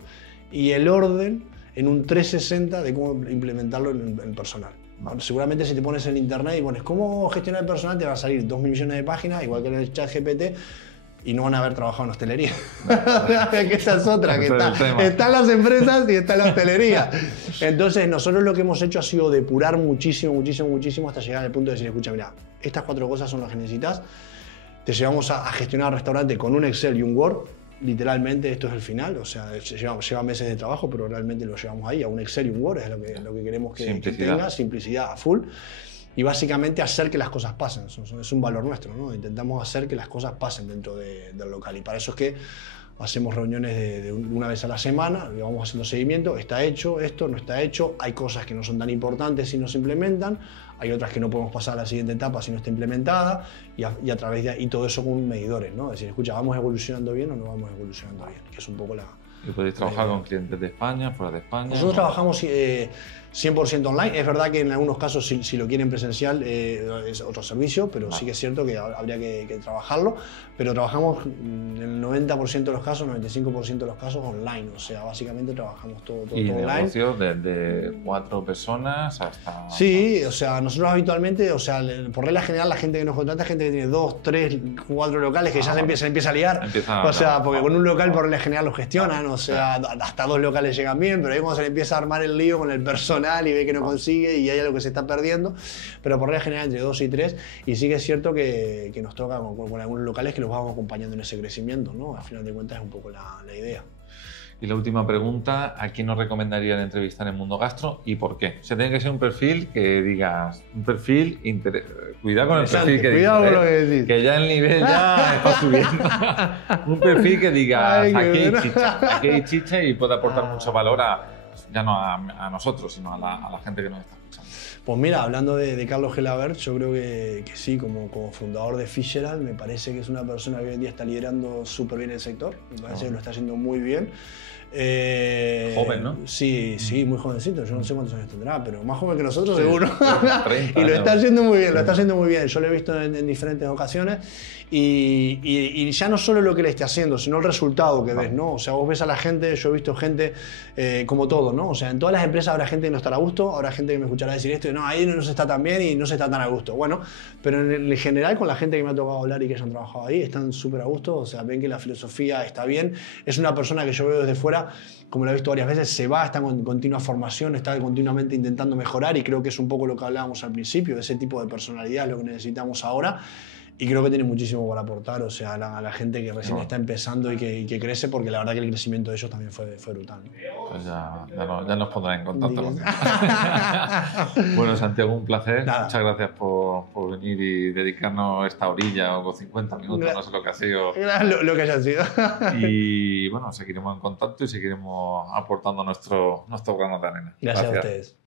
y el orden en un 360 de cómo implementarlo en personal. Seguramente si te pones en internet y pones cómo gestionar el personal, te va a salir 2 millones de páginas, igual que en el chat GPT, y no van a haber trabajado en hostelería. Que esa es otra, que están las empresas y está la hostelería. Entonces nosotros lo que hemos hecho ha sido depurar muchísimo hasta llegar al punto de decir, escucha, mira, estas 4 cosas son las que necesitas. Te llevamos a gestionar el restaurante con un Excel y un Word. Literalmente esto es el final, o sea, lleva meses de trabajo, pero realmente lo llevamos ahí a un Excel y un Word. Es lo que queremos que tenga, simplicidad a full. Y básicamente hacer que las cosas pasen, es un valor nuestro, ¿no? Intentamos hacer que las cosas pasen dentro del local, y para eso es que hacemos reuniones de una vez a la semana, y vamos haciendo seguimiento. Está hecho esto, no está hecho, hay cosas que no son tan importantes si no se implementan, hay otras que no podemos pasar a la siguiente etapa si no está implementada, y a través de ahí todo eso con medidores, ¿no? Es decir, escucha, ¿vamos evolucionando bien o no vamos evolucionando bien? Que es un poco la... ¿Y podéis trabajar con clientes de España, fuera de España? Nosotros trabajamos 100% online. Es verdad que en algunos casos, si lo quieren presencial, es otro servicio, pero sí que es cierto que habría que trabajarlo. Pero trabajamos en el 90% de los casos, 95% de los casos online. O sea, básicamente trabajamos todo ¿Y online. negocios desde 4 personas hasta...? Sí, o sea, nosotros habitualmente, o sea, por regla general, la gente que nos contrata es gente que tiene 2, 3, 4 locales, que ya se empieza a liar. O sea, porque con un local por regla general lo gestionan, o sea, hasta 2 locales llegan bien, pero ahí cuando se le empieza a armar el lío con el personal y ve que no consigue y hay algo que se está perdiendo, pero por regla general entre 2 y 3, y sí que es cierto que nos toca con algunos locales que los vamos acompañando en ese crecimiento, ¿no? Al final de cuentas es un poco la idea. Y la última pregunta, ¿a quién nos recomendarían entrevistar en Mundo Gastro y por qué? O sea, tiene que ser un perfil que digas, un perfil cuidado con el perfil que cuidado digas, con lo que decís. Que ya el nivel ya está subiendo. Un perfil que diga, aquí hay chicha y puede aportar mucho valor ya no a nosotros, sino a la gente que nos está escuchando. Pues mira, hablando de Carlos Gelabert, yo creo que sí, como fundador de Fisheral, me parece que es una persona que hoy en día está liderando súper bien el sector, me parece que lo está haciendo muy bien. Joven, ¿no? Sí, muy jovencito, yo no sé cuántos años tendrá, pero más joven que nosotros sí, seguro. 30 y lo está haciendo muy bien, lo está haciendo muy bien. Yo lo he visto en diferentes ocasiones y ya no solo lo que le esté haciendo, sino el resultado que ves, ¿no? O sea, vos ves a la gente, yo he visto gente como todo, ¿no? O sea, en todas las empresas habrá gente que no estará a gusto, habrá gente que me escuchará decir esto y no, ahí no se está tan bien y no se está tan a gusto. Bueno, pero en general con la gente que me ha tocado hablar y que hayan trabajado ahí, están súper a gusto, o sea, ven que la filosofía está bien. Es una persona que yo veo desde fuera, como lo he visto varias veces, se va, está en continua formación, está continuamente intentando mejorar, y creo que es un poco lo que hablábamos al principio, de ese tipo de personalidad es lo que necesitamos ahora. y creo que tiene muchísimo para aportar, o sea, a la gente que recién está empezando y que crece, porque la verdad que el crecimiento de ellos también fue brutal. Pues ya nos pondrán en contacto contigo. Bueno, Santiago, un placer. Nada. Muchas gracias por venir y dedicarnos esta orilla o 50 minutos, no sé lo que ha sido. Lo que haya sido. Y bueno, seguiremos en contacto y seguiremos aportando nuestro grano de arena. Gracias a ustedes.